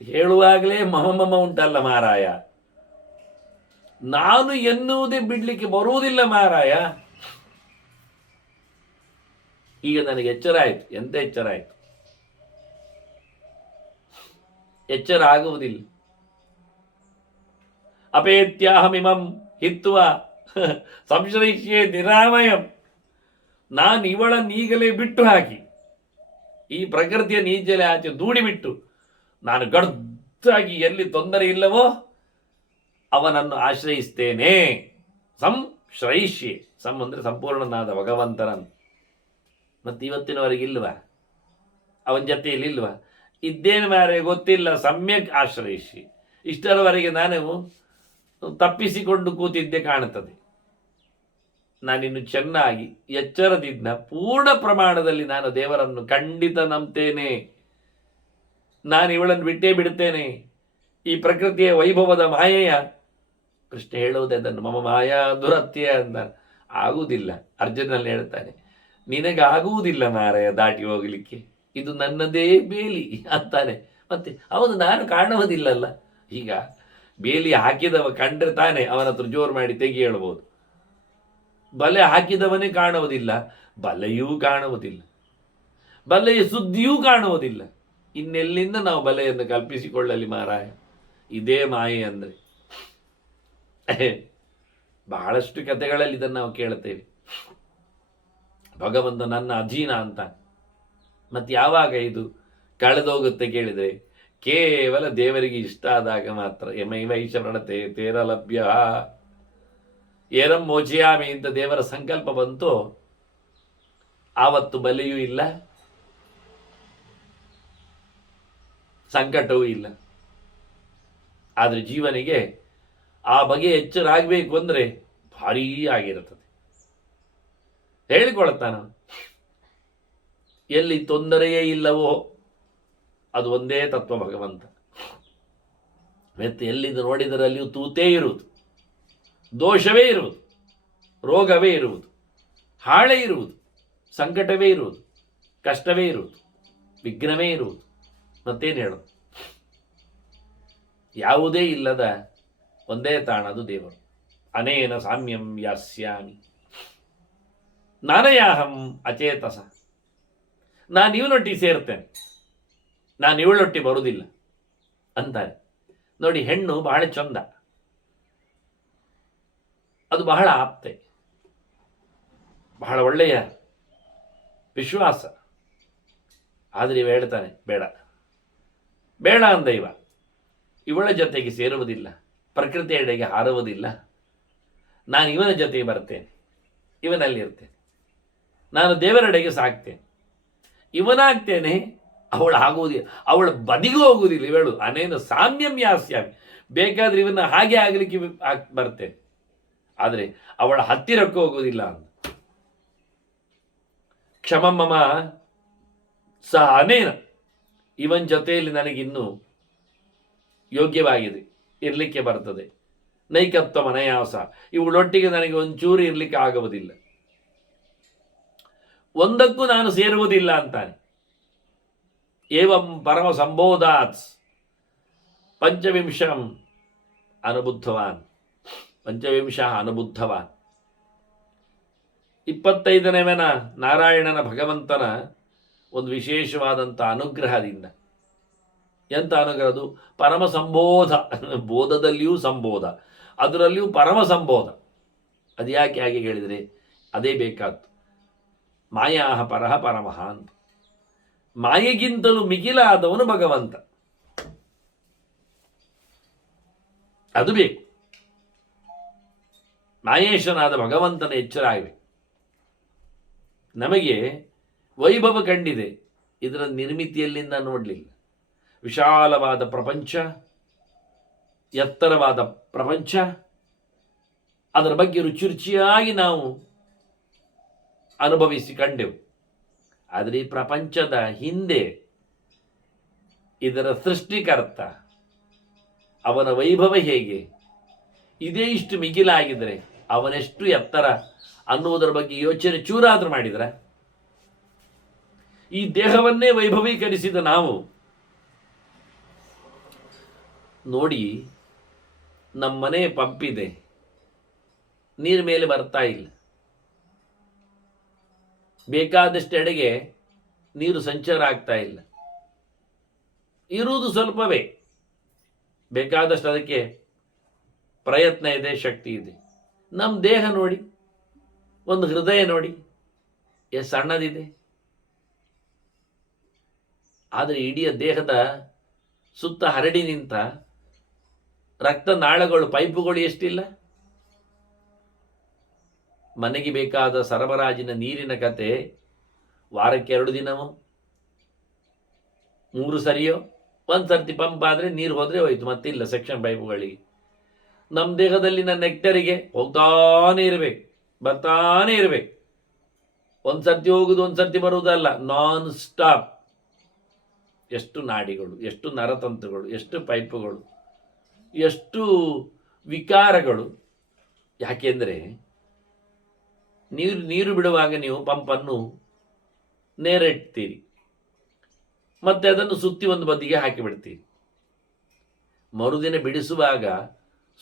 ಹೇಳುವಾಗಲೇ ಮಮ ಉಂಟಲ್ಲ ಮಾರಾಯ. ನಾನು ಎನ್ನುವುದೇ ಬಿಡ್ಲಿಕ್ಕೆ ಬರುವುದಿಲ್ಲ ಮಾರಾಯ. ಈಗ ನನಗೆ ಎಚ್ಚರ ಆಯ್ತು. ಎಂತ ಎಚ್ಚರ ಆಯ್ತು? ಎಚ್ಚರ ಆಗುವುದಿಲ್ಲ. ಅಪೇತ್ಯಾಹಮಿಮಂ ಹಿತ್ವ ಸಂಶ್ರಯಿಷ್ಯೆ ನಿರಾಮಯಂ. ನಾನು ಇವಳನ್ನೀಗಲೇ ಬಿಟ್ಟು ಹಾಕಿ, ಈ ಪ್ರಕೃತಿಯ ನೀಚಲೆ ಆಚೆ ದೂಡಿಬಿಟ್ಟು ನಾನು ಗಡ್ದಾಗಿ ಎಲ್ಲಿ ತೊಂದರೆ ಇಲ್ಲವೋ ಅವನನ್ನು ಆಶ್ರಯಿಸ್ತೇನೆ. ಸಂಶ್ರಯಿಷ್ಯೆ. ಅಂದರೆ ಸಂಪೂರ್ಣನಾದ ಭಗವಂತನನ್ನು. ಮತ್ತೆ ಇವತ್ತಿನವರೆಗೆ ಇಲ್ವಾ? ಅವನ ಜೊತೆಯಲ್ಲಿ ಇಲ್ವಾ? ಇದ್ದೇನು ಮಾರೆ ಗೊತ್ತಿಲ್ಲ. ಸಮ್ಯಕ್ ಆಶ್ರಯಿಸಿ. ಇಷ್ಟರವರೆಗೆ ನಾನು ತಪ್ಪಿಸಿಕೊಂಡು ಕೂತಿದ್ದೆ ಕಾಣುತ್ತದೆ. ನಾನಿನ್ನು ಚೆನ್ನಾಗಿ ಎಚ್ಚರದಿಂದ ಪೂರ್ಣ ಪ್ರಮಾಣದಲ್ಲಿ ನಾನು ದೇವರನ್ನು ಖಂಡಿತ ನಂಬ್ತೇನೆ. ನಾನು ಇವಳನ್ನು ಬಿಟ್ಟೇ ಬಿಡುತ್ತೇನೆ. ಈ ಪ್ರಕೃತಿಯ ವೈಭವದ ಮಾಯೆಯ ಕೃಷ್ಣ ಹೇಳುವುದೇ ಅದನ್ನು, ಮಮ ಮಾಯಾ ದುರತ್ಯ ಅಂತ. ಆಗುವುದಿಲ್ಲ. ಅರ್ಜುನಲ್ಲಿ ಹೇಳ್ತಾನೆ, ನಿನಗಾಗುವುದಿಲ್ಲ ಮಾರಾಯ ದಾಟಿ ಹೋಗಲಿಕ್ಕೆ, ಇದು ನನ್ನದೇ ಬೇಲಿ ಅಂತಾನೆ. ಮತ್ತೆ ಅವನು ನಾನು ಕಾಣುವುದಿಲ್ಲಲ್ಲ. ಈಗ ಬೇಲಿ ಹಾಕಿದವ ಕಂಡ್ರೆ ತಾನೆ ಅವನ ಹತ್ರ ಜೋರು ಮಾಡಿ ತೆಗಿ ಹೇಳ್ಬೋದು. ಬಲೆ ಹಾಕಿದವನೇ ಕಾಣುವುದಿಲ್ಲ, ಬಲೆಯೂ ಕಾಣುವುದಿಲ್ಲ, ಬಲೆಯ ಸುದ್ದಿಯೂ ಕಾಣುವುದಿಲ್ಲ. ಇನ್ನೆಲ್ಲಿಂದ ನಾವು ಬಲೆಯನ್ನು ಕಲ್ಪಿಸಿಕೊಳ್ಳಲಿ ಮಾರಾಯ? ಇದೇ ಮಾಯೆ ಅಂದರೆ. ಬಹಳಷ್ಟು ಕಥೆಗಳಲ್ಲಿ ಇದನ್ನು ನಾವು ಕೇಳುತ್ತೇವೆ. ಭಗವಂತ ನನ್ನ ಅಧೀನ ಅಂತ. ಮತ್ತೆ ಯಾವಾಗ ಇದು ಕಳೆದೋಗುತ್ತೆ ಕೇಳಿದರೆ, ಕೇವಲ ದೇವರಿಗೆ ಇಷ್ಟ ಆದಾಗ ಮಾತ್ರ. ಯಮೈವೈಷ ಪ್ರಣತೆ ತೇರ ಲಭ್ಯ ಏರಂ ಮೋಚಿಯಾಮಿ ಅಂತ ದೇವರ ಸಂಕಲ್ಪ ಬಂತು, ಆವತ್ತು ಬಲೆಯೂ ಇಲ್ಲ, ಸಂಕಟವೂ ಇಲ್ಲ. ಆದರೆ ಜೀವನಿಗೆ ಆ ಬಗೆ ಎಚ್ಚರ ಆಗಬೇಕು ಅಂದರೆ ಭಾರೀ ಆಗಿರುತ್ತದೆ. ಹೇಳಿಕೊಳ್ಳುತ್ತಾನ, ಎಲ್ಲಿ ತೊಂದರೆಯೇ ಇಲ್ಲವೋ ಅದು ಒಂದೇ ತತ್ವ ಭಗವಂತ. ಮತ್ತೆ ಎಲ್ಲಿಂದ ನೋಡಿದರಲ್ಲಿಯೂ ತೂತೇ ಇರುವುದು, ದೋಷವೇ ಇರುವುದು, ರೋಗವೇ ಇರುವುದು, ಹಾಳೆ ಇರುವುದು, ಸಂಕಟವೇ ಇರುವುದು, ಕಷ್ಟವೇ ಇರುವುದು, ವಿಘ್ನವೇ ಇರುವುದು. ಮತ್ತೇನು ಹೇಳು? ಯಾವುದೇ ಇಲ್ಲದ ಒಂದೇ ತಾಣ, ಅದು ದೇವರು. ಅನೇನ ಸಾಮ್ಯಂ ಯಾಸ್ಯಾಮಿ ನಾನಯಾಹಂ ಅಚೇತಸ. ನಾನು ಇವನೊಟ್ಟಿಗೆ ಸೇರ್ತೇನೆ, ನಾನು ಇವಳೊಟ್ಟಿಗೆ ಬರುವುದಿಲ್ಲ ಅಂತಾರೆ. ನೋಡಿ, ಹೆಣ್ಣು ಬಹಳ ಚಂದ, ಅದು ಬಹಳ ಆಪ್ತೆ, ಬಹಳ ಒಳ್ಳೆಯ ವಿಶ್ವಾಸ. ಆದರೆ ಇವ ಹೇಳ್ತಾನೆ, ಬೇಡ ಬೇಡ ಅಂದ ಇವಳ ಜೊತೆಗೆ ಸೇರುವುದಿಲ್ಲ, ಪ್ರಕೃತಿಯೆಡೆಗೆ ಹಾರುವುದಿಲ್ಲ, ನಾನು ಇವನ ಜೊತೆಗೆ ಬರ್ತೇನೆ, ಇವನಲ್ಲಿ ಇರ್ತೇನೆ, ನಾನು ದೇವರೆಡೆಗೆ ಸಾಕ್ತೇನೆ, ಇವನಾಗ್ತೇನೆ, ಅವಳು ಆಗುವುದಿಲ್ಲ, ಅವಳ ಬದಿಗೂ ಹೋಗುವುದಿಲ್ಲ. ಇವಳು ಅನೇನು ಸಾಮ್ಯಂ ಯಾಸ್ಯಾಮಿ, ಬೇಕಾದ್ರೆ ಇವನ್ನ ಹಾಗೆ ಆಗಲಿಕ್ಕೆ ಬರ್ತೇನೆ, ಆದರೆ ಅವಳ ಹತ್ತಿರಕ್ಕೂ ಹೋಗುವುದಿಲ್ಲ ಅಂತ. ಕ್ಷಮಮ್ಮಮ ಸಹ ಅನೇನ, ಇವನ್ ಜೊತೆಯಲ್ಲಿ ನನಗಿನ್ನೂ ಯೋಗ್ಯವಾಗಿದೆ, ಇರಲಿಕ್ಕೆ ಬರ್ತದೆ. ನೈಕತ್ವ ಮನಯಾಸ, ಇವಳೊಟ್ಟಿಗೆ ನನಗೆ ಒಂಚೂರು ಇರಲಿಕ್ಕೆ ಆಗುವುದಿಲ್ಲ, ಒಂದಕ್ಕೂ ನಾನು ಸೇರುವುದಿಲ್ಲ ಅಂತಾನೆ. ಏವಂ ಪರಮ ಸಂಬೋಧಾತ್ ಪಂಚವಿಂಶಂ ಅನುಬುದ್ಧವಾನ್, ಪಂಚವಿಂಶ ಅನುಬುದ್ಧವಾನ್. 25ನೇವನ ನಾರಾಯಣನ ಭಗವಂತನ ಒಂದು ವಿಶೇಷವಾದಂಥ ಅನುಗ್ರಹದಿಂದ, ಎಂಥ ಅನುಗ್ರಹ ಅದು? ಪರಮ ಸಂಬೋಧ, ಬೋಧದಲ್ಲಿಯೂ ಸಂಬೋಧ, ಅದರಲ್ಲಿಯೂ ಪರಮ ಸಂಬೋಧ. ಅದು ಯಾಕೆ ಹಾಗೆ ಹೇಳಿದರೆ ಅದೇ ಬೇಕಾದ್ದು. ಮಾಯಾ ಪರಹ ಪರಮಃ ಅಂತ, ಮಾಯೆಗಿಂತಲೂ ಮಿಗಿಲಾದವನು ಭಗವಂತ, ಅದು ಬೇಕು. ಮಾಯೇಶನಾದ ಭಗವಂತನ ಎಚ್ಚರ ಆಗಬೇಕು. ನಮಗೆ ವೈಭವ ಕಂಡಿದೆ, ಇದರ ನಿರ್ಮಿತಿಯಲ್ಲಿಂದ ನೋಡಲಿಲ್ಲ. ವಿಶಾಲವಾದ ಪ್ರಪಂಚ, ಎತ್ತರವಾದ ಪ್ರಪಂಚ, ಅದರ ಬಗ್ಗೆ ರುಚಿಯಾಗಿ ನಾವು ಅನುಭವಿಸಿ ಕಂಡೆವು. ಆದರೆ ಈ ಪ್ರಪಂಚದ ಹಿಂದೆ ಇದರ ಸೃಷ್ಟಿಕರ್ತ, ಅವನ ವೈಭವ ಹೇಗೆ, ಇದೇ ಇಷ್ಟು ಮಿಗಿಲಾಗಿದ್ರೆ ಅವನೆಷ್ಟು ಎತ್ತರ ಅನ್ನುವುದರ ಬಗ್ಗೆ ಯೋಚನೆ ಚೂರಾದ್ರೂ ಮಾಡಿದ್ರೆ, ಈ ದೇಹವನ್ನೇ ವೈಭವೀಕರಿಸಿದ ನಾವು ನೋಡಿ, ನಮ್ಮನೆ ಪಂಪಿದೆ, ನೀರು ಮೇಲೆ ಬರ್ತಾ ಇಲ್ಲ, ಬೇಕಾದಷ್ಟೆಡೆಗೆ ನೀರು ಸಂಚಾರ ಆಗ್ತಾ ಇಲ್ಲ, ಇರುವುದು ಸ್ವಲ್ಪವೇ, ಬೇಕಾದಷ್ಟು ಅದಕ್ಕೆ ಪ್ರಯತ್ನ ಇದೆ, ಶಕ್ತಿ ಇದೆ. ನಮ್ಮ ದೇಹ ನೋಡಿ, ಒಂದು ಹೃದಯ ನೋಡಿ ಎಷ್ಟು ಸಣ್ಣದಿದೆ, ಆದರೆ ಇಡೀ ದೇಹದ ಸುತ್ತ ಹರಡಿ ನಿಂತ ರಕ್ತನಾಳಗಳು, ಪೈಪುಗಳು ಎಷ್ಟಿಲ್ಲ. ಮನೆಗೆ ಬೇಕಾದ ಸರಬರಾಜಿನ ನೀರಿನ ಕತೆ ವಾರಕ್ಕೆ 2 ದಿನವೋ 3 ಸರಿಯೋ, ಒಂದು ಸರ್ತಿ ಪಂಪ್ ಆದರೆ ನೀರು ಹೋದರೆ ಹೋಯ್ತು, ಮತ್ತಿಲ್ಲ ಸೆಕ್ಷನ್ ಪೈಪುಗಳಿಗೆ. ನಮ್ಮ ದೇಹದಲ್ಲಿನ ನೆಕ್ಟರಿಗೆ ಹೋಗ್ತಾನೇ ಇರಬೇಕು, ಬರ್ತಾನೇ ಇರಬೇಕು, ಒಂದು ಸರ್ತಿ ಹೋಗುದು ಒಂದು ಸರ್ತಿ ಬರುವುದಲ್ಲ, ನಾನ್ ಸ್ಟಾಪ್. ಎಷ್ಟು ನಾಡಿಗಳು, ಎಷ್ಟು ನರತಂತುಗಳು, ಎಷ್ಟು ಪೈಪುಗಳು, ಎಷ್ಟು ವಿಕಾರಗಳು. ಯಾಕೆಂದರೆ ನೀರು ಬಿಡುವಾಗ ನೀವು ಪಂಪನ್ನು ನೇರಿಡ್ತೀರಿ, ಮತ್ತೆ ಅದನ್ನು ಸುತ್ತಿ ಒಂದು ಬದಿಗೆ ಹಾಕಿಬಿಡ್ತೀರಿ. ಮರುದಿನ ಬಿಡಿಸುವಾಗ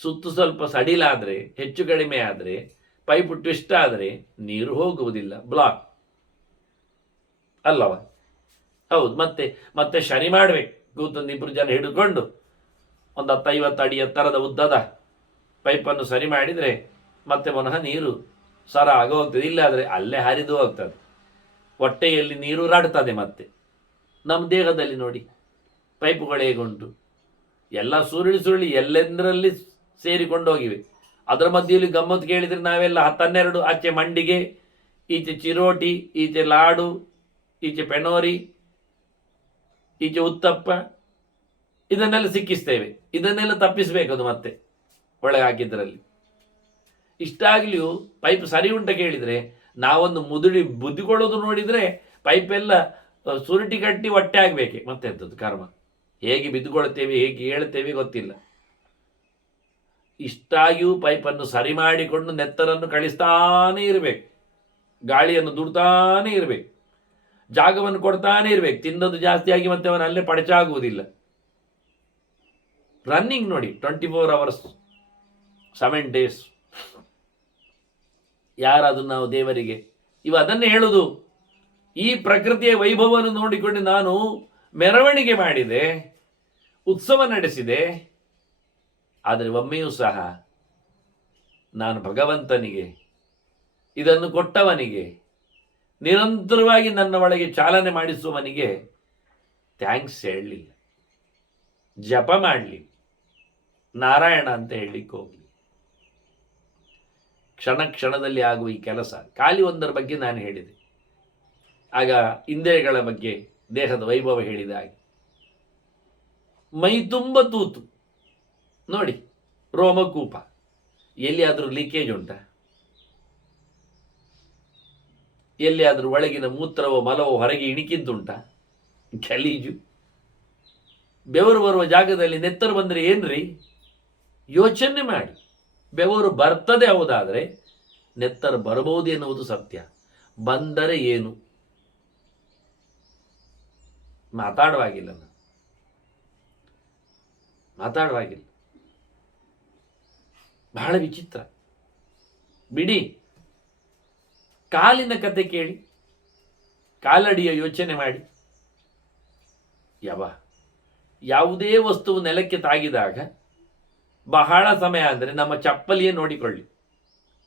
ಸುತ್ತು ಸ್ವಲ್ಪ ಸಡಿಲಾದರೆ, ಹೆಚ್ಚು ಕಡಿಮೆ ಆದರೆ, ಪೈಪು ಟ್ವಿಸ್ಟ್ ಆದರೆ ನೀರು ಹೋಗುವುದಿಲ್ಲ, ಬ್ಲಾಕ್ ಅಲ್ಲವ? ಹೌದು. ಮತ್ತೆ ಶನಿ ಮಾಡಬೇಕು, ಕೂತೊಂದು 2 ಜನ ಹಿಡ್ಕೊಂಡು ಒಂದು 10-50 ಅಡಿ ಎತ್ತರದ ಉದ್ದದ ಪೈಪನ್ನು ಸರಿ ಮಾಡಿದರೆ ಮತ್ತೆ ಪುನಃ ನೀರು ಸರ ಆಗ ಹೋಗ್ತದೆ. ಇಲ್ಲಾದರೆ ಅಲ್ಲೇ ಹರಿದು ಹೋಗ್ತದೆ, ಹೊಟ್ಟೆಯಲ್ಲಿ ನೀರು ರಾಡ್ತದೆ. ಮತ್ತೆ ನಮ್ಮ ದೇಹದಲ್ಲಿ ನೋಡಿ ಪೈಪುಗಳು ಹೇಗುಂಟು, ಎಲ್ಲ ಸುರುಳಿ ಎಲ್ಲೆಂದರಲ್ಲಿ ಸೇರಿಕೊಂಡು ಹೋಗಿವೆ. ಅದರ ಮಧ್ಯೆಯಲ್ಲಿ ಗಮ್ಮತ್ತು ಕೇಳಿದರೆ ನಾವೆಲ್ಲ 10-12 ಆಚೆ ಮಂಡಿಗೆ, ಈಚೆ ಚಿರೋಟಿ, ಈಚೆ ಲಾಡು, ಈಚೆ ಪೆಣೋರಿ, ಈಚೆ ಉತ್ತಪ್ಪ, ಇದನ್ನೆಲ್ಲ ಸಿಕ್ಕಿಸ್ತೇವೆ. ಇದನ್ನೆಲ್ಲ ತಪ್ಪಿಸಬೇಕದು ಮತ್ತೆ ಒಳಗೆ ಹಾಕಿದ್ರಲ್ಲಿ. ಇಷ್ಟಾಗ್ಲಿಯೂ ಪೈಪ್ ಸರಿ ಉಂಟ ಕೇಳಿದರೆ ನಾವೊಂದು ಬುದ್ಧಿಕೊಳ್ಳೋದು ನೋಡಿದರೆ ಪೈಪೆಲ್ಲ ಸುರುಟಿ ಕಟ್ಟಿ ಹೊಟ್ಟೆ ಆಗಬೇಕೆ, ಮತ್ತೆ ಎಂಥದ್ದು ಕರ್ಮ. ಹೇಗೆ ಬಿದ್ದುಕೊಳ್ತೇವೆ, ಹೇಗೆ ಹೇಳ್ತೇವೆ ಗೊತ್ತಿಲ್ಲ. ಇಷ್ಟಾಗಿಯೂ ಪೈಪನ್ನು ಸರಿ ಮಾಡಿಕೊಂಡು ನೆತ್ತರನ್ನು ಕಳಿಸ್ತಾನೇ ಇರಬೇಕು, ಗಾಳಿಯನ್ನು ದುಡ್ತಾನೇ ಇರಬೇಕು, ಜಾಗವನ್ನು ಕೊಡ್ತಾನೆ ಇರಬೇಕು. ತಿನ್ನೋದು ಜಾಸ್ತಿ ಆಗಿ ಮತ್ತೆ ಅವನ ಅಲ್ಲೇ ಪಡಚಾಗುವುದಿಲ್ಲ. ರನ್ನಿಂಗ್ ನೋಡಿ 24 hours 7 days. ಯಾರದು ನಾವು ದೇವರಿಗೆ ಅದನ್ನೇ ಹೇಳುದು. ಈ ಪ್ರಕೃತಿಯ ವೈಭವವನ್ನು ನೋಡಿಕೊಂಡು ನಾನು ಮೆರವಣಿಗೆ ಮಾಡಿದೆ, ಉತ್ಸವ ನಡೆಸಿದೆ. ಆದರೆ ಒಮ್ಮೆಯೂ ಸಹ ನಾನು ಭಗವಂತನಿಗೆ, ಇದನ್ನು ಕೊಟ್ಟವನಿಗೆ, ನಿರಂತರವಾಗಿ ನನ್ನ ಒಳಗೆ ಚಾಲನೆ ಮಾಡಿಸುವವನಿಗೆ ಥ್ಯಾಂಕ್ಸ್ ಹೇಳಲಿಲ್ಲ, ಜಪ ಮಾಡಲಿ, ನಾರಾಯಣ ಅಂತ ಹೇಳಲಿಕ್ಕೆ ಹೋಗಲಿ. ಕ್ಷಣ ಕ್ಷಣದಲ್ಲಿ ಆಗುವ ಈ ಕೆಲಸ. ಖಾಲಿ ಒಂದರ ಬಗ್ಗೆ ನಾನು ಹೇಳಿದೆ, ಆಗ ಇಂದ್ರಿಯಗಳ ಬಗ್ಗೆ, ದೇಹದ ವೈಭವ ಹೇಳಿದ ಹಾಗೆ. ಮೈ ತುಂಬ ತೂತು ನೋಡಿ, ರೋಮಕೂಪ, ಎಲ್ಲಿಯಾದರೂ ಲೀಕೇಜ್ ಉಂಟಾ? ಎಲ್ಲಿಯಾದರೂ ಒಳಗಿನ ಮೂತ್ರವೋ ಮಲವೋ ಹೊರಗೆ ಇಣಿಕಿದ್ದುಂಟಾ? ಗಲೀಜು. ಬೆವರು ಬರುವ ಜಾಗದಲ್ಲಿ ನೆತ್ತರು ಬಂದರೆ ಏನ್ರಿ? ಯೋಚನೆ ಮಾಡಿ. ಬೆವರು ಬರ್ತದೆ ಹೌದಾದರೆ ನೆತ್ತರು ಬರಬಹುದು ಎನ್ನುವುದು ಸತ್ಯ. ಬಂದರೆ ಏನು? ಮಾತಾಡುವಾಗಿಲ್ಲ. ಬಹಳ ವಿಚಿತ್ರ. ಬಿಡಿ, ಕಾಲಿನ ಕತೆ ಕೇಳಿ, ಕಾಲಡಿಯ ಯೋಚನೆ ಮಾಡಿ. ಯಾವುದೇ ವಸ್ತುವು ನೆಲಕ್ಕೆ ತಾಗಿದಾಗ ಬಹಳ ಸಮಯ ಅಂದರೆ ನಮ್ಮ ಚಪ್ಪಲಿಯೇ ನೋಡಿಕೊಳ್ಳಿ,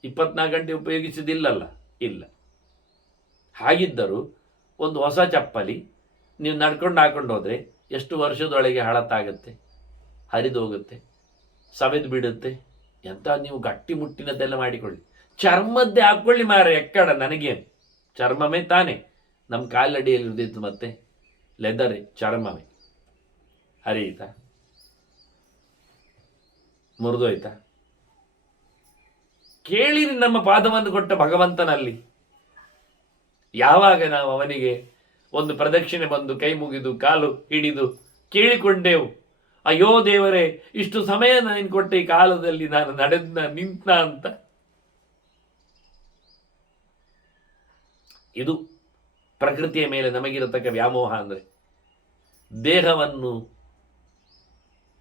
24 ಗಂಟೆ ಉಪಯೋಗಿಸಿದಿಲ್ಲಲ್ಲ, ಇಲ್ಲ. ಹಾಗಿದ್ದರೂ ಒಂದು ಹೊಸ ಚಪ್ಪಲಿ ನೀವು ನಡ್ಕೊಂಡು ಹಾಕೊಂಡು ಹೋದರೆ ಎಷ್ಟು ವರ್ಷದೊಳಗೆ ಹಳತ್ತಾಗುತ್ತೆ, ಹರಿದೋಗುತ್ತೆ, ಸವೆದು ಬಿಡುತ್ತೆ. ಎಂತ ನೀವು ಗಟ್ಟಿ ಮುಟ್ಟಿನದೆಲ್ಲ ಮಾಡಿಕೊಳ್ಳಿ. ಚರ್ಮದ್ದೇ ಹಾಕ್ಕೊಳ್ಳಿ ಮಾರೆ, ಎಕ್ಕಡ ನನಗೇನು, ಚರ್ಮವೇ ತಾನೆ ನಮ್ಮ ಕಾಲಡಿಯಲ್ಲಿ ಇರ್ದಿತ್ತು, ಮತ್ತೆ ಲೆದರೇ, ಚರ್ಮವೇ. ಹರಿಯಿತಾ? ಮುರಿದೋಯ್ತಾ? ಕೇಳಿರಿ ನಮ್ಮ ಪಾದವನ್ನು ಕೊಟ್ಟ ಭಗವಂತನಲ್ಲಿ. ಯಾವಾಗ ನಾವು ಅವನಿಗೆ ಒಂದು ಪ್ರದಕ್ಷಿಣೆ ಬಂದು ಕೈ ಮುಗಿದು ಕಾಲು ಹಿಡಿದು ಕೇಳಿಕೊಂಡೆವು, ಅಯ್ಯೋ ದೇವರೇ, ಇಷ್ಟು ಸಮಯ ನಾನು ಕೊಟ್ಟ ಈ ಕಾಲದಲ್ಲಿ ನಾನು ನಡೆದ ನಿಂತ ಅಂತ. ಇದು ಪ್ರಕೃತಿಯ ಮೇಲೆ ನಮಗಿರತಕ್ಕ ವ್ಯಾಮೋಹ. ಅಂದರೆ ದೇಹವನ್ನು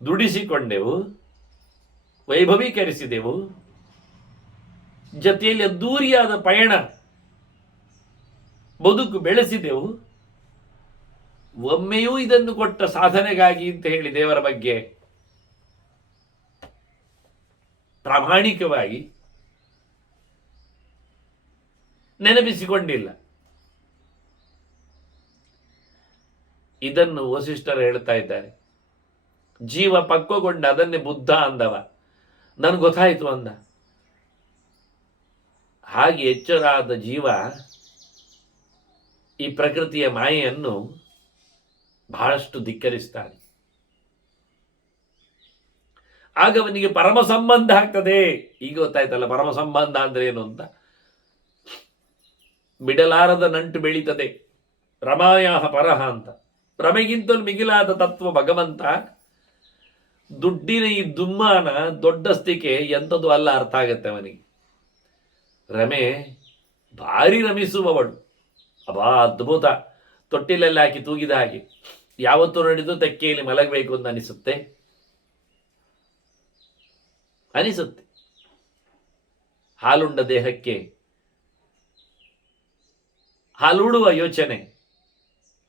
ದುಡಿಸಿಕೊಂಡೆವು, ವೈಭವೀಕರಿಸಿದೆವು, ಜೊತೆಯಲ್ಲಿ ಅದ್ದೂರಿಯಾದ ಪಯಣ ಬದುಕು ಬೆಳೆಸಿದೆವು. ಒಮ್ಮೆಯೂ ಇದನ್ನು ಕೊಟ್ಟ ಸಾಧನೆಗಾಗಿ ಅಂತ ಹೇಳಿ ದೇವರ ಬಗ್ಗೆ ಪ್ರಾಮಾಣಿಕವಾಗಿ ನೆನಪಿಸಿಕೊಂಡಿಲ್ಲ. ಇದನ್ನು ವಸಿಷ್ಠರು ಹೇಳ್ತಾ ಇದ್ದಾರೆ. ಜೀವ ಪಕ್ವಗೊಂಡ ಅದನ್ನೇ ಬುದ್ಧ ಅಂದವ, ನನಗೆ ಗೊತ್ತಾಯಿತು ಅಂದ. ಹಾಗೆ ಎಚ್ಚರಾದ ಜೀವ ಈ ಪ್ರಕೃತಿಯ ಮಾಯೆಯನ್ನು ಬಹಳಷ್ಟು ಧಿಕ್ಕರಿಸ್ತಾನೆ. ಆಗ ಅವನಿಗೆ ಪರಮ ಸಂಬಂಧ ಆಗ್ತದೆ. ಈಗ ಗೊತ್ತಾಯ್ತಲ್ಲ ಪರಮ ಸಂಬಂಧ ಅಂದ್ರೆ ಏನು ಅಂತ. ಬಿಡಲಾರದ ನಂಟು ಬೆಳೀತದೆ, ರಮಾಯಾಹ ಪರಹ ಅಂತ. ರಮೆಗಿಂತಲೂ ಮಿಗಿಲಾದ ತತ್ವ ಭಗವಂತ. ದುಡ್ಡಿನ ಈ ದುಮ್ಮಾನ ದೊಡ್ಡಸ್ತಿಕೆ ಎಂಥದ್ದು ಅಲ್ಲ, ಅರ್ಥ ಆಗತ್ತೆ ಅವನಿಗೆ. ರಮೆ ಭಾರಿ ರಮಿಸುವವಳು, ಅಬಾ ಅದ್ಭುತ. ತೊಟ್ಟಿಲಲ್ಲಿ ಹಾಕಿ ತೂಗಿದ ಹಾಗೆ ಯಾವತ್ತೂ ನಡೆದು ತೆಕ್ಕೆಯಲ್ಲಿ ಮಲಗಬೇಕು ಅಂತ ಅನಿಸುತ್ತೆ. ಹಾಲುಂಡ ದೇಹಕ್ಕೆ ಹಾಲುಡುವ ಯೋಚನೆ